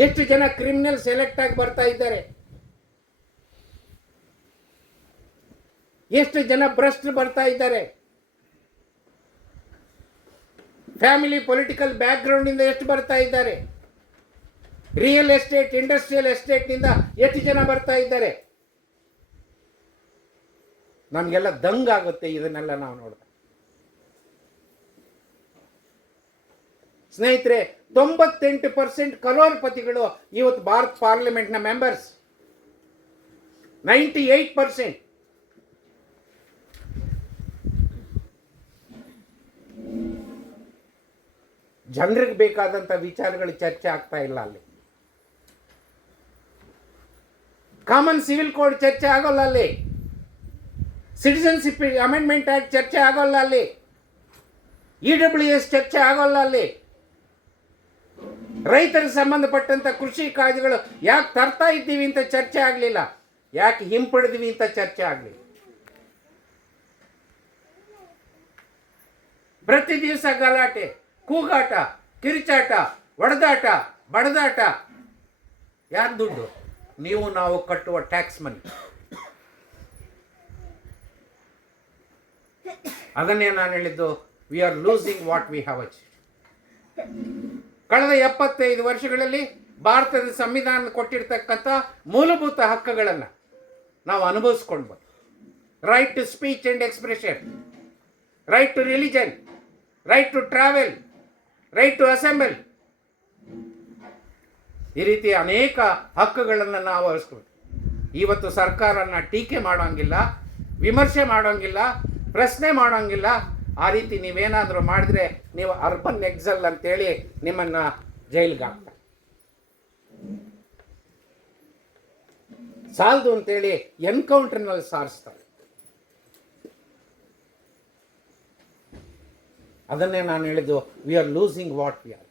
ಎಷ್ಟು ಜನ ಕ್ರಿಮಿನಲ್ ಸೆಲೆಕ್ಟ್ ಆಗಿ ಬರ್ತಾ ಇದ್ದಾರೆ, ಎಷ್ಟು ಜನ ಭ್ರಷ್ಟರು ಬರ್ತಾ ಇದ್ದಾರೆ, ಫ್ಯಾಮಿಲಿ ಪೊಲಿಟಿಕಲ್ ಬ್ಯಾಕ್ ಗ್ರೌಂಡ್ ಇಂದ ಎಷ್ಟು ಬರ್ತಾ ಇದ್ದಾರೆ, ರಿಯಲ್ ಎಸ್ಟೇಟ್ ಇಂಡಸ್ಟ್ರಿಯಲ್ ಎಸ್ಟೇಟ್ ನಿಂದ ಎಷ್ಟು ಜನ ಬರ್ತಾ ಇದ್ದಾರೆ. ನಮಗೆಲ್ಲ ದಂಗಾಗುತ್ತೆ ಇದನ್ನೆಲ್ಲ ನಾವು ನೋಡಿದ್ರೆ. ಸ್ನೇಹಿತರೆ, 98% ಕರೋಡ್ಪತಿಗಳು ಇವತ್ತು ಭಾರತ ಪಾರ್ಲಿಮೆಂಟ್ನ ಮೆಂಬರ್ಸ್. 98%. ಜನರಿಗೆ ಬೇಕಾದಂಥ ವಿಚಾರಗಳು ಚರ್ಚೆ ಆಗ್ತಾ ಇಲ್ಲ ಅಲ್ಲಿ. ಕಾಮನ್ ಸಿವಿಲ್ ಕೋಡ್ ಚರ್ಚೆ ಆಗೋಲ್ಲ ಅಲ್ಲಿ. ಸಿಟಿಜನ್ಶಿಪ್ ಅಮೆಂಡ್ಮೆಂಟ್ ಆಕ್ಟ್ ಚರ್ಚೆ ಆಗೋಲ್ಲ ಅಲ್ಲಿ. EWS ಚರ್ಚೆ ಆಗೋಲ್ಲ ಅಲ್ಲಿ. ರೈತರಿಗೆ ಸಂಬಂಧಪಟ್ಟಂತ ಕೃಷಿ ಕಾಯ್ದೆಗಳು ಯಾಕೆ ತರ್ತಾ ಇದ್ದೀವಿ ಅಂತ ಚರ್ಚೆ ಆಗಲಿಲ್ಲ, ಯಾಕೆ ಹಿಂಪಡೆದ್ವಿ ಅಂತ ಚರ್ಚೆ ಆಗಲಿಲ್ಲ. ಪ್ರತಿ ದಿವಸ ಗಲಾಟೆ, ಕೂಗಾಟ, ಕಿರಿಚಾಟ, ಒಡೆದಾಟ, ಬಡದಾಟ. ಯಾರು ದುಡ್ಡು? ನೀವು ನಾವು ಕಟ್ಟುವ ಟ್ಯಾಕ್ಸ್ ಮನಿ. ಅದನ್ನೇ ನಾನು ಹೇಳಿದ್ದು, we are losing what we have achieved. ಕಳೆದ 75 ವರ್ಷಗಳಲ್ಲಿ ಭಾರತದ ಸಂವಿಧಾನ ಕೊಟ್ಟಿರ್ತಕ್ಕಂಥ ಮೂಲಭೂತ ಹಕ್ಕುಗಳನ್ನು ನಾವು ಅನುಭವಿಸ್ಕೊಂಡು ಬಂದು, right to speech and expression, right to religion, right to travel, right to assemble, ಈ ರೀತಿ ಅನೇಕ ಹಕ್ಕುಗಳನ್ನು ನಾವು ಅರಿಸ್ಕೊಂಡು ಇವತ್ತು ಸರ್ಕಾರನ ಟೀಕೆ ಮಾಡೋಂಗಿಲ್ಲ, ವಿಮರ್ಶೆ ಮಾಡೋಂಗಿಲ್ಲ, ಪ್ರಶ್ನೆ ಮಾಡೋಂಗಿಲ್ಲ. ಆ ರೀತಿ ನೀವೇನಾದರೂ ಮಾಡಿದ್ರೆ ನೀವು ಅರ್ಬನ್ ಎಕ್ಸಲ್ ಅಂತೇಳಿ ನಿಮ್ಮನ್ನು ಜೈಲಿಗೆ ಹಾಕ್ತಾರೆ. ಸಾಲದು ಅಂತೇಳಿ ಎನ್ಕೌಂಟರ್ನಲ್ಲಿ ಸಾರಿಸ್ತಾರೆ. ಅದನ್ನೇ ನಾನು ಹೇಳಿದ್ದು, we are losing what we are.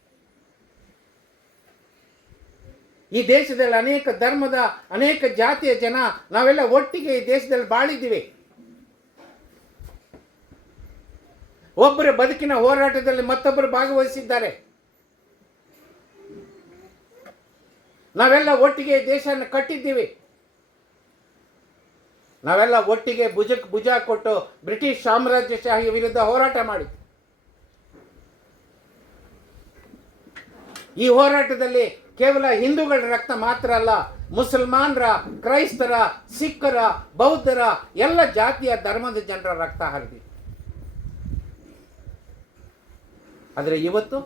ಈ ದೇಶದಲ್ಲಿ ಅನೇಕ ಧರ್ಮದ, ಅನೇಕ ಜಾತಿಯ ಜನ ನಾವೆಲ್ಲ ಒಟ್ಟಿಗೆ ಈ ದೇಶದಲ್ಲಿ ಬಾಳಿದ್ದೀವಿ. ಒಬ್ಬರ ಬದುಕಿನ ಹೋರಾಟದಲ್ಲಿ ಮತ್ತೊಬ್ಬರು ಭಾಗವಹಿಸಿದ್ದಾರೆ. ನಾವೆಲ್ಲ ಒಟ್ಟಿಗೆ ದೇಶವನ್ನು ಕಟ್ಟಿದ್ದೀವಿ. ನಾವೆಲ್ಲ ಒಟ್ಟಿಗೆ ಭುಜಕ್ಕೆ ಭುಜ ಕೊಟ್ಟು ಬ್ರಿಟಿಷ್ ಸಾಮ್ರಾಜ್ಯಶಾಹಿ ವಿರುದ್ಧ ಹೋರಾಟ ಮಾಡಿದ್ವಿ. ಈ ಹೋರಾಟದಲ್ಲಿ ಕೇವಲ ಹಿಂದೂಗಳ ರಕ್ತ ಮಾತ್ರ ಅಲ್ಲ, ಮುಸಲ್ಮಾನರ, ಕ್ರೈಸ್ತರ, ಸಿಖ್ಖರ, ಬೌದ್ಧರ, ಎಲ್ಲ ಜಾತಿಯ ಧರ್ಮದ ಜನರ ರಕ್ತ ಹರಿದಿದೆ. ಆದರೆ ಇವತ್ತು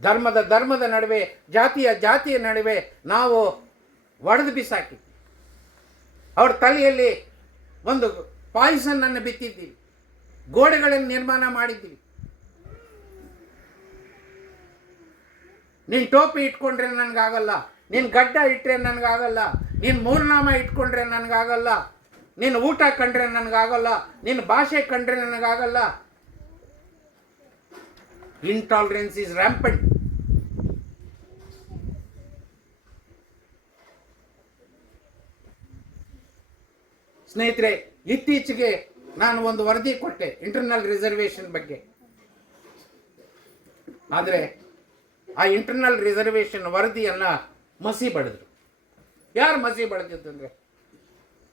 ಧರ್ಮದ ನಡುವೆ, ಜಾತಿಯ ನಡುವೆ ನಾವು ಒಡೆದು ಬಿಸಾಕಿ ಅವ್ರ ತಲೆಯಲ್ಲಿ ಒಂದು ಪಾಯ್ಸನ್ ಅನ್ನು ಬಿತ್ತಿದ್ದೀವಿ, ಗೋಡೆಗಳನ್ನು ನಿರ್ಮಾಣ ಮಾಡಿದ್ದೀವಿ. ನೀನು ಟೋಪಿ ಇಟ್ಕೊಂಡ್ರೆ ನನಗಾಗಲ್ಲ, ನೀನು ಗಡ್ಡ ಇಟ್ಟರೆ ನನಗಾಗಲ್ಲ, ನೀನು ಮೂರ್ನಾಮ ಇಟ್ಕೊಂಡ್ರೆ ನನಗಾಗಲ್ಲ, ನೀನು ಊಟ ಕಂಡ್ರೆ ನನಗಾಗಲ್ಲ, ನೀನು ಭಾಷೆ ಕಂಡ್ರೆ ನನಗಾಗಲ್ಲ. Intolerance is rampant. ಸ್ನೇಹಿತರೆ, ಇತ್ತೀಚೆಗೆ ನಾನು ಒಂದು ವರದಿ ಕೊಟ್ಟೆ ಇಂಟರ್ನಲ್ ರಿಸರ್ವೇಷನ್ ಬಗ್ಗೆ. ಆದರೆ ಆ ಇಂಟರ್ನಲ್ ರಿಸರ್ವೇಷನ್ ವರದಿಯನ್ನ ಮಸಿ ಬಳಿದ್ರು. ಯಾರು ಮಸಿ ಬಳಿದಿದ್ದಂದ್ರೆ,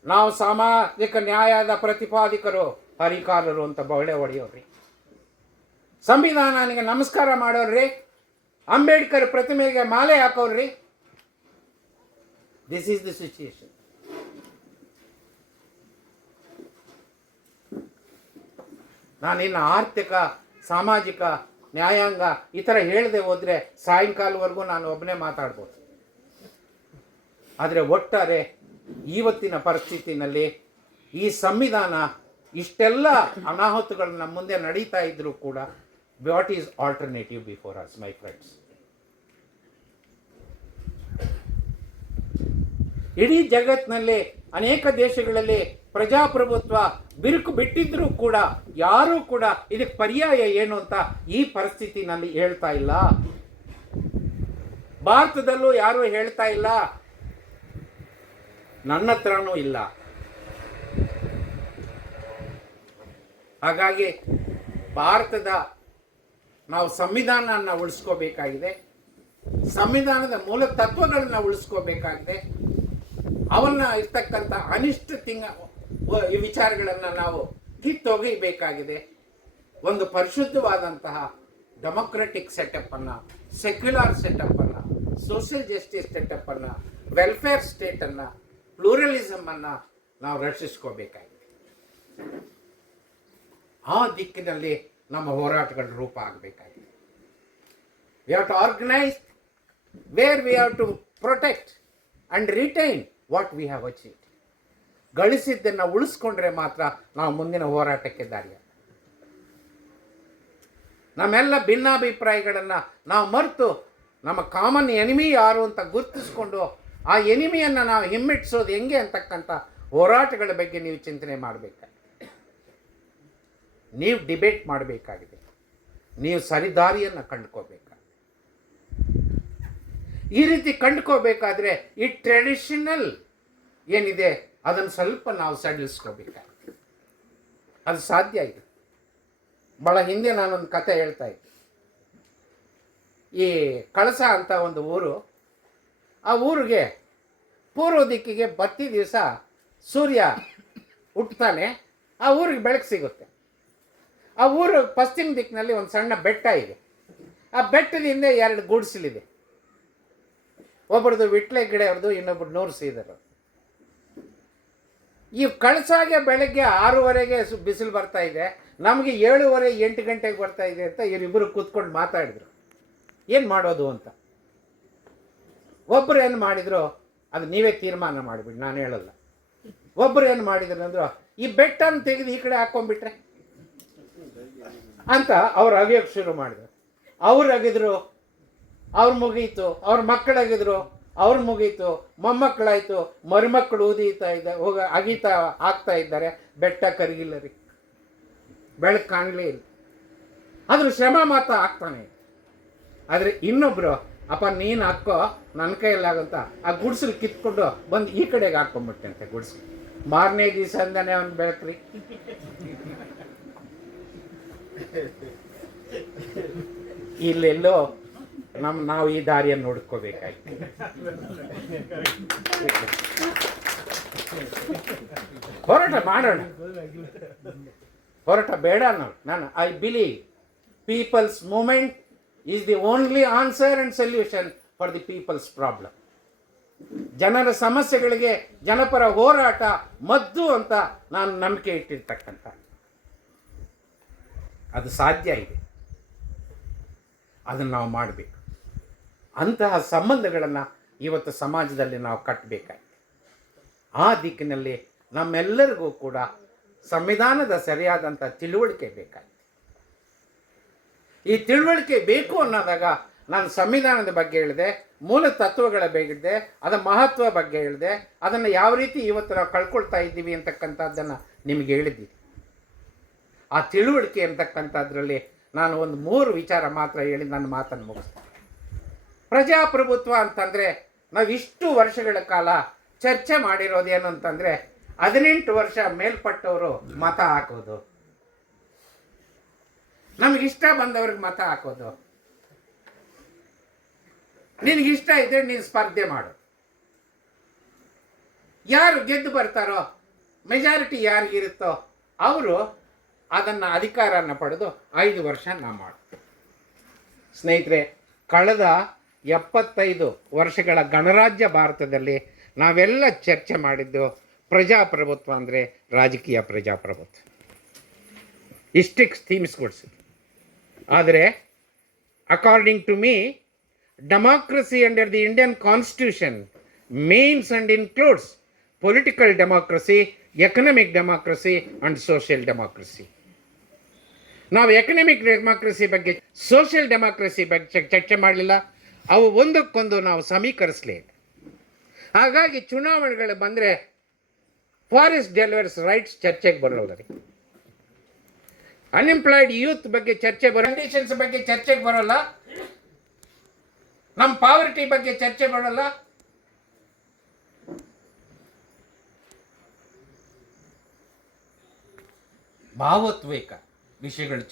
ನಾವು ಸಾಮಾಜಿಕ ನ್ಯಾಯದ ಪ್ರತಿಪಾದಕರು, ಹರಿಕಾರರು ಅಂತ ಬೊಳೆ ಹೊಡೆಯೋರಿ, ಸಂವಿಧಾನಿಗೆ ನಮಸ್ಕಾರ ಮಾಡೋರ್ರಿ, ಅಂಬೇಡ್ಕರ್ ಪ್ರತಿಮೆಗೆ ಮಾಲೆ ಹಾಕೋರ್ರಿ. This is the situation. ನಾನಿನ್ನು ಆರ್ಥಿಕ, ಸಾಮಾಜಿಕ, ನ್ಯಾಯಾಂಗ ಈ ಥರ ಹೇಳದೆ ಹೋದರೆ ಸಾಯಂಕಾಲವರೆಗೂ ನಾನು ಒಬ್ಬನೇ ಮಾತಾಡ್ಬೋದು. ಆದರೆ ಒಟ್ಟಾರೆ ಇವತ್ತಿನ ಪರಿಸ್ಥಿತಿನಲ್ಲಿ ಈ ಸಂವಿಧಾನ ಇಷ್ಟೆಲ್ಲ ಅನಾಹುತಗಳು ನಮ್ಮ ಮುಂದೆ ನಡೀತಾ ಇದ್ರೂ ಕೂಡ, what is alternative before us my friends? ಇಡೀ ಜಗತ್ತಿನಲ್ಲಿ ಅನೇಕ ದೇಶಗಳಲ್ಲಿ ಪ್ರಜಾಪ್ರಭುತ್ವ ಬಿರುಕು ಬಿಟ್ಟಿದ್ರೂ ಕೂಡ ಯಾರೂ ಕೂಡ ಇದಕ್ಕೆ ಪರ್ಯಾಯ ಏನು ಅಂತ ಈ ಪರಿಸ್ಥಿತಿನಲ್ಲಿ ಹೇಳ್ತಾ ಇಲ್ಲ. ಭಾರತದಲ್ಲೂ ಯಾರೂ ಹೇಳ್ತಾ ಇಲ್ಲ, ನನ್ನ ಹತ್ರನೂ ಇಲ್ಲ. ಹಾಗಾಗಿ ಭಾರತದ ನಾವು ಸಂವಿಧಾನನ ಉಳಿಸ್ಕೋಬೇಕಾಗಿದೆ, ಸಂವಿಧಾನದ ಮೂಲ ತತ್ವಗಳನ್ನ ಉಳಿಸ್ಕೋಬೇಕಾಗಿದೆ, ಅವನ್ನ ಇರ್ತಕ್ಕಂಥ ಅನಿಷ್ಟ ಈ ವಿಚಾರಗಳನ್ನು ನಾವು ಕಿತ್ತೊಗೆಯಬೇಕಾಗಿದೆ. ಒಂದು ಪರಿಶುದ್ಧವಾದಂತಹ ಡೆಮೊಕ್ರೆಟಿಕ್ ಸೆಟಪ್ ಅನ್ನ, ಸೆಕ್ಯುಲರ್ ಸೆಟಪ್ ಅನ್ನ, ಸೋಷಿಯಲ್ ಜಸ್ಟಿಸ್ ಸೆಟಪ್ ಅನ್ನ, ವೆಲ್ಫೇರ್ ಸ್ಟೇಟ್ ಅನ್ನ, ಪ್ಲೂರಲಿಸಮ್ ಅನ್ನ ನಾವು ರಕ್ಷಿಸ್ಕೋಬೇಕಾಗಿದೆ. ಆ ದಿಕ್ಕಿನಲ್ಲಿ ನಮ್ಮ ಹೋರಾಟಗಳ ರೂಪ ಆಗಬೇಕಾಗಿದೆ. We have to organise where we have to protect and retain what we have achieved. ಗಳಿಸಿದ್ದನ್ನು ಉಳಿಸ್ಕೊಂಡ್ರೆ ಮಾತ್ರ ನಾವು ಮುಂದಿನ ಹೋರಾಟಕ್ಕೆ ದಾರಿಯ. ನಮ್ಮೆಲ್ಲ ಭಿನ್ನಾಭಿಪ್ರಾಯಗಳನ್ನು ನಾವು ಮರೆತು ನಮ್ಮ ಕಾಮನ್ ಎನಿಮಿ ಯಾರು ಅಂತ ಗುರುತಿಸ್ಕೊಂಡು ಆ ಎನಿಮಿಯನ್ನು ನಾವು ಹಿಮ್ಮೆಟ್ಟಿಸೋದು ಹೆಂಗೆ ಅಂತಕ್ಕಂಥ ಹೋರಾಟಗಳ ಬಗ್ಗೆ ನೀವು ಚಿಂತನೆ ಮಾಡಬೇಕಾಗಿದೆ. ನೀವು ಡಿಬೇಟ್ ಮಾಡಬೇಕಾಗಿದೆ, ನೀವು ಸರಿದಾರಿಯನ್ನು ಕಂಡುಕೋಬೇಕಾಗಿದೆ. ಈ ರೀತಿ ಕಂಡುಕೋಬೇಕಾದ್ರೆ ಈ ಟ್ರೆಡಿಷನಲ್ ಏನಿದೆ ಅದನ್ನು ಸ್ವಲ್ಪ ನಾವು ಸಡಿಲಿಸ್ಕೋಬೇಕಾಗುತ್ತೆ. ಅದು ಸಾಧ್ಯ ಇದೆ. ಭಾಳ ಹಿಂದೆ ನಾನೊಂದು ಕತೆ ಹೇಳ್ತಾ ಇದ್ದೆ. ಈ ಕಳಸ ಅಂತ ಒಂದು ಊರು, ಆ ಊರಿಗೆ ಪೂರ್ವ ದಿಕ್ಕಿಗೆ ಬತ್ತಿ ದಿವಸ ಸೂರ್ಯ ಹುಟ್ಟುತ್ತಾನೆ, ಆ ಊರಿಗೆ ಬೆಳಕು ಸಿಗುತ್ತೆ. ಆ ಊರು ಪಶ್ಚಿಮ ದಿಕ್ಕಿನಲ್ಲಿ ಒಂದು ಸಣ್ಣ ಬೆಟ್ಟ ಇದೆ. ಆ ಬೆಟ್ಟದ ಹಿಂದೆ 2 ಗುಡಿಸಲಿದೆ. ಒಬ್ಬರದು ವಿಟ್ಲೆ ಗಿಡ ಅವ್ರದ್ದು, ಇನ್ನೊಬ್ರು 100 ಸೀದರು. ಈ ಕಳಸಾಗೆ ಬೆಳಗ್ಗೆ 6:30ಗೆ ಬಿಸಿಲು ಬರ್ತಾ ಇದೆ, ನಮಗೆ 7:30 8 ಗಂಟೆಗೆ ಬರ್ತಾ ಇದೆ ಅಂತ ಇವರಿಬ್ಬರು ಕೂತ್ಕೊಂಡು ಮಾತಾಡಿದ್ರು ಏನು ಮಾಡೋದು ಅಂತ. ಒಬ್ಬರು ಏನು ಮಾಡಿದ್ರು, ಅದು ನೀವೇ ತೀರ್ಮಾನ ಮಾಡಿಬಿಡಿ, ನಾನು ಹೇಳಲ್ಲ. ಒಬ್ಬರು ಏನು ಮಾಡಿದ್ರು ಅಂದ್ರು, ಈ ಬೆಟ್ಟನ ತೆಗೆದು ಈ ಕಡೆ ಹಾಕೊಂಡ್ಬಿಟ್ರೆ ಅಂತ ಅವ್ರು ಅಗಿಯೋಕ್ಕೆ ಶುರು ಮಾಡಿದ್ರು. ಅವ್ರು ಅಗಿದ್ರು, ಅವ್ರು ಮುಗೀತು. ಅವ್ರ ಮಕ್ಕಳು ಅಗಿದ್ರು, ಅವ್ರು ಮುಗೀತು. ಮೊಮ್ಮಕ್ಕಳಾಯಿತು, ಮರುಮಕ್ಕಳು ಊದೀತಾ ಇದ್ದಾರೆ, ಅಗೀತಾ ಆಗ್ತಾ ಇದ್ದಾರೆ. ಬೆಟ್ಟ ಕರಗಿಲ್ಲ ರೀ, ಬೆಳಕು ಕಾಣಲೇ ಇಲ್ಲ. ಆದ್ರೂ ಶ್ರಮ ಮಾತ್ರ ಆಗ್ತಾನೆ. ಆದರೆ ಇನ್ನೊಬ್ರು, ಅಪ್ಪ ನೀನು ಹಾಕೋ, ನನ್ನ ಕೈಯಲ್ಲಾಗಂತ ಆ ಗುಡಿಸಲು ಕಿತ್ಕೊಂಡು ಬಂದು ಈ ಕಡೆಗೆ ಹಾಕೊಂಡ್ಬಿಟ್ಟೆ ಅಂತೆ ಗುಡಿಸಲು. ಮಾರನೇ ದಿವಸ ಅಂದಾನೆ ಅವನು ಬೆಳಕ್ರಿ. ಇಲ್ಲೆಲ್ಲೋ ನಾವು ಈ ದಾರಿಯನ್ನು ನೋಡ್ಕೋಬೇಕಾಯ್ತು. ಹೋರಾಟ ಮಾಡೋಣ, ಹೋರಾಟ ಬೇಡ ಅನ್ನೋದು. I believe people's movement is the only answer and solution for the people's problem. ಜನರ ಸಮಸ್ಯೆಗಳಿಗೆ ಜನಪರ ಹೋರಾಟ ಮದ್ದು ಅಂತ ನಾನು ನಂಬಿಕೆ ಇಟ್ಟಿರ್ತಕ್ಕಂಥ, ಅದು ಸಾಧ್ಯ ಇದೆ, ಅದನ್ನು ನಾವು ಮಾಡಬೇಕು. ಅಂತಹ ಸಂಬಂಧಗಳನ್ನು ಇವತ್ತು ಸಮಾಜದಲ್ಲಿ ನಾವು ಕಟ್ಟಬೇಕಾಗಿದೆ. ಆ ದಿಕ್ಕಿನಲ್ಲಿ ನಮ್ಮೆಲ್ಲರಿಗೂ ಕೂಡ ಸಂವಿಧಾನದ ಸರಿಯಾದಂಥ ತಿಳುವಳಿಕೆ ಬೇಕಾಗಿದೆ. ಈ ತಿಳುವಳಿಕೆ ಬೇಕು ಅನ್ನೋದಾಗ ನಾನು ಸಂವಿಧಾನದ ಬಗ್ಗೆ ಹೇಳಿದೆ, ಮೂಲ ತತ್ವಗಳ ಬಗ್ಗೆ ಹೇಳಿದೆ, ಅದರ ಮಹತ್ವ ಬಗ್ಗೆ ಹೇಳಿದೆ, ಅದನ್ನು ಯಾವ ರೀತಿ ಇವತ್ತು ನಾವು ಕಳ್ಕೊಳ್ತಾ ಇದ್ದೀವಿ ಅಂತಕ್ಕಂಥದ್ದನ್ನು ನಿಮಗೆ ಹೇಳಿದ್ದೀನಿ. ಆ ತಿಳುವಳಿಕೆ ಅಂತಕ್ಕಂಥದ್ರಲ್ಲಿ ನಾನು ಒಂದು 3 ವಿಚಾರ ಮಾತ್ರ ಹೇಳಿ ನನ್ನ ಮಾತನ್ನು ಮುಗಿಸ್ತೇನೆ. ಪ್ರಜಾಪ್ರಭುತ್ವ ಅಂತಂದರೆ ನಾವು ಇಷ್ಟು ವರ್ಷಗಳ ಕಾಲ ಚರ್ಚೆ ಮಾಡಿರೋದೇನು ಅಂತಂದರೆ 18 ವರ್ಷ ಮೇಲ್ಪಟ್ಟವರು ಮತ ಹಾಕೋದು, ನಮಗಿಷ್ಟ ಬಂದವ್ರಿಗೆ ಮತ ಹಾಕೋದು, ನಿನಗಿಷ್ಟ ಇದ್ರೆ ನೀನು ಸ್ಪರ್ಧೆ ಮಾಡು, ಯಾರು ಗೆದ್ದು ಬರ್ತಾರೋ ಮೆಜಾರಿಟಿ ಯಾರಿಗಿರುತ್ತೋ ಅವರು ಅದನ್ನು ಅಧಿಕಾರನ ಪಡೆದು 5 ವರ್ಷ ನಾವು ಮಾಡ್ತೀವಿ. ಸ್ನೇಹಿತರೆ, ಕಳೆದ 75 ವರ್ಷಗಳ ಗಣರಾಜ್ಯ ಭಾರತದಲ್ಲಿ ನಾವೆಲ್ಲ ಚರ್ಚೆ ಮಾಡಿದ್ದು ಪ್ರಜಾಪ್ರಭುತ್ವ ಅಂದರೆ ರಾಜಕೀಯ ಪ್ರಜಾಪ್ರಭುತ್ವ, ಇಷ್ಟಕ್ಕೆ ಥೀಮ್ಸ್ ಕೊಡಿಸಿದ್ರು. ಆದರೆ according to me, democracy under the Indian constitution means and includes political democracy, economic democracy and social democracy. ನಾವು ಎಕನಾಮಿಕ್ ಡೆಮಾಕ್ರಸಿ ಬಗ್ಗೆ, ಸೋಷಿಯಲ್ ಡೆಮಾಕ್ರಸಿ ಬಗ್ಗೆ ಚರ್ಚೆ ಮಾಡಲಿಲ್ಲ. ಅವು ಒಂದಕ್ಕೊಂದು ನಾವು ಸಮೀಕರಿಸಲೇ ಇಲ್ಲ. ಹಾಗಾಗಿ ಚುನಾವಣೆಗಳು ಬಂದರೆ ಫಾರೆಸ್ಟ್ ಡೆಲಿವರ್ಸ್ ರೈಟ್ಸ್ ಚರ್ಚೆಗೆ ಬರೋಲ್ಲ ರೀ, ಅನ್ಎಂಪ್ಲಾಯ್ಡ್ ಯೂತ್ ಬಗ್ಗೆ ಚರ್ಚೆ ಕಂಡೀಷನ್ಸ್ ಬಗ್ಗೆ ಚರ್ಚೆಗೆ ಬರೋಲ್ಲ, ನಮ್ಮ ಪಾವರ್ಟಿ ಬಗ್ಗೆ ಚರ್ಚೆ ಬರೋಲ್ಲ. ಭಾವೋದ್ವೇಗ ವಿಷಯಗಳು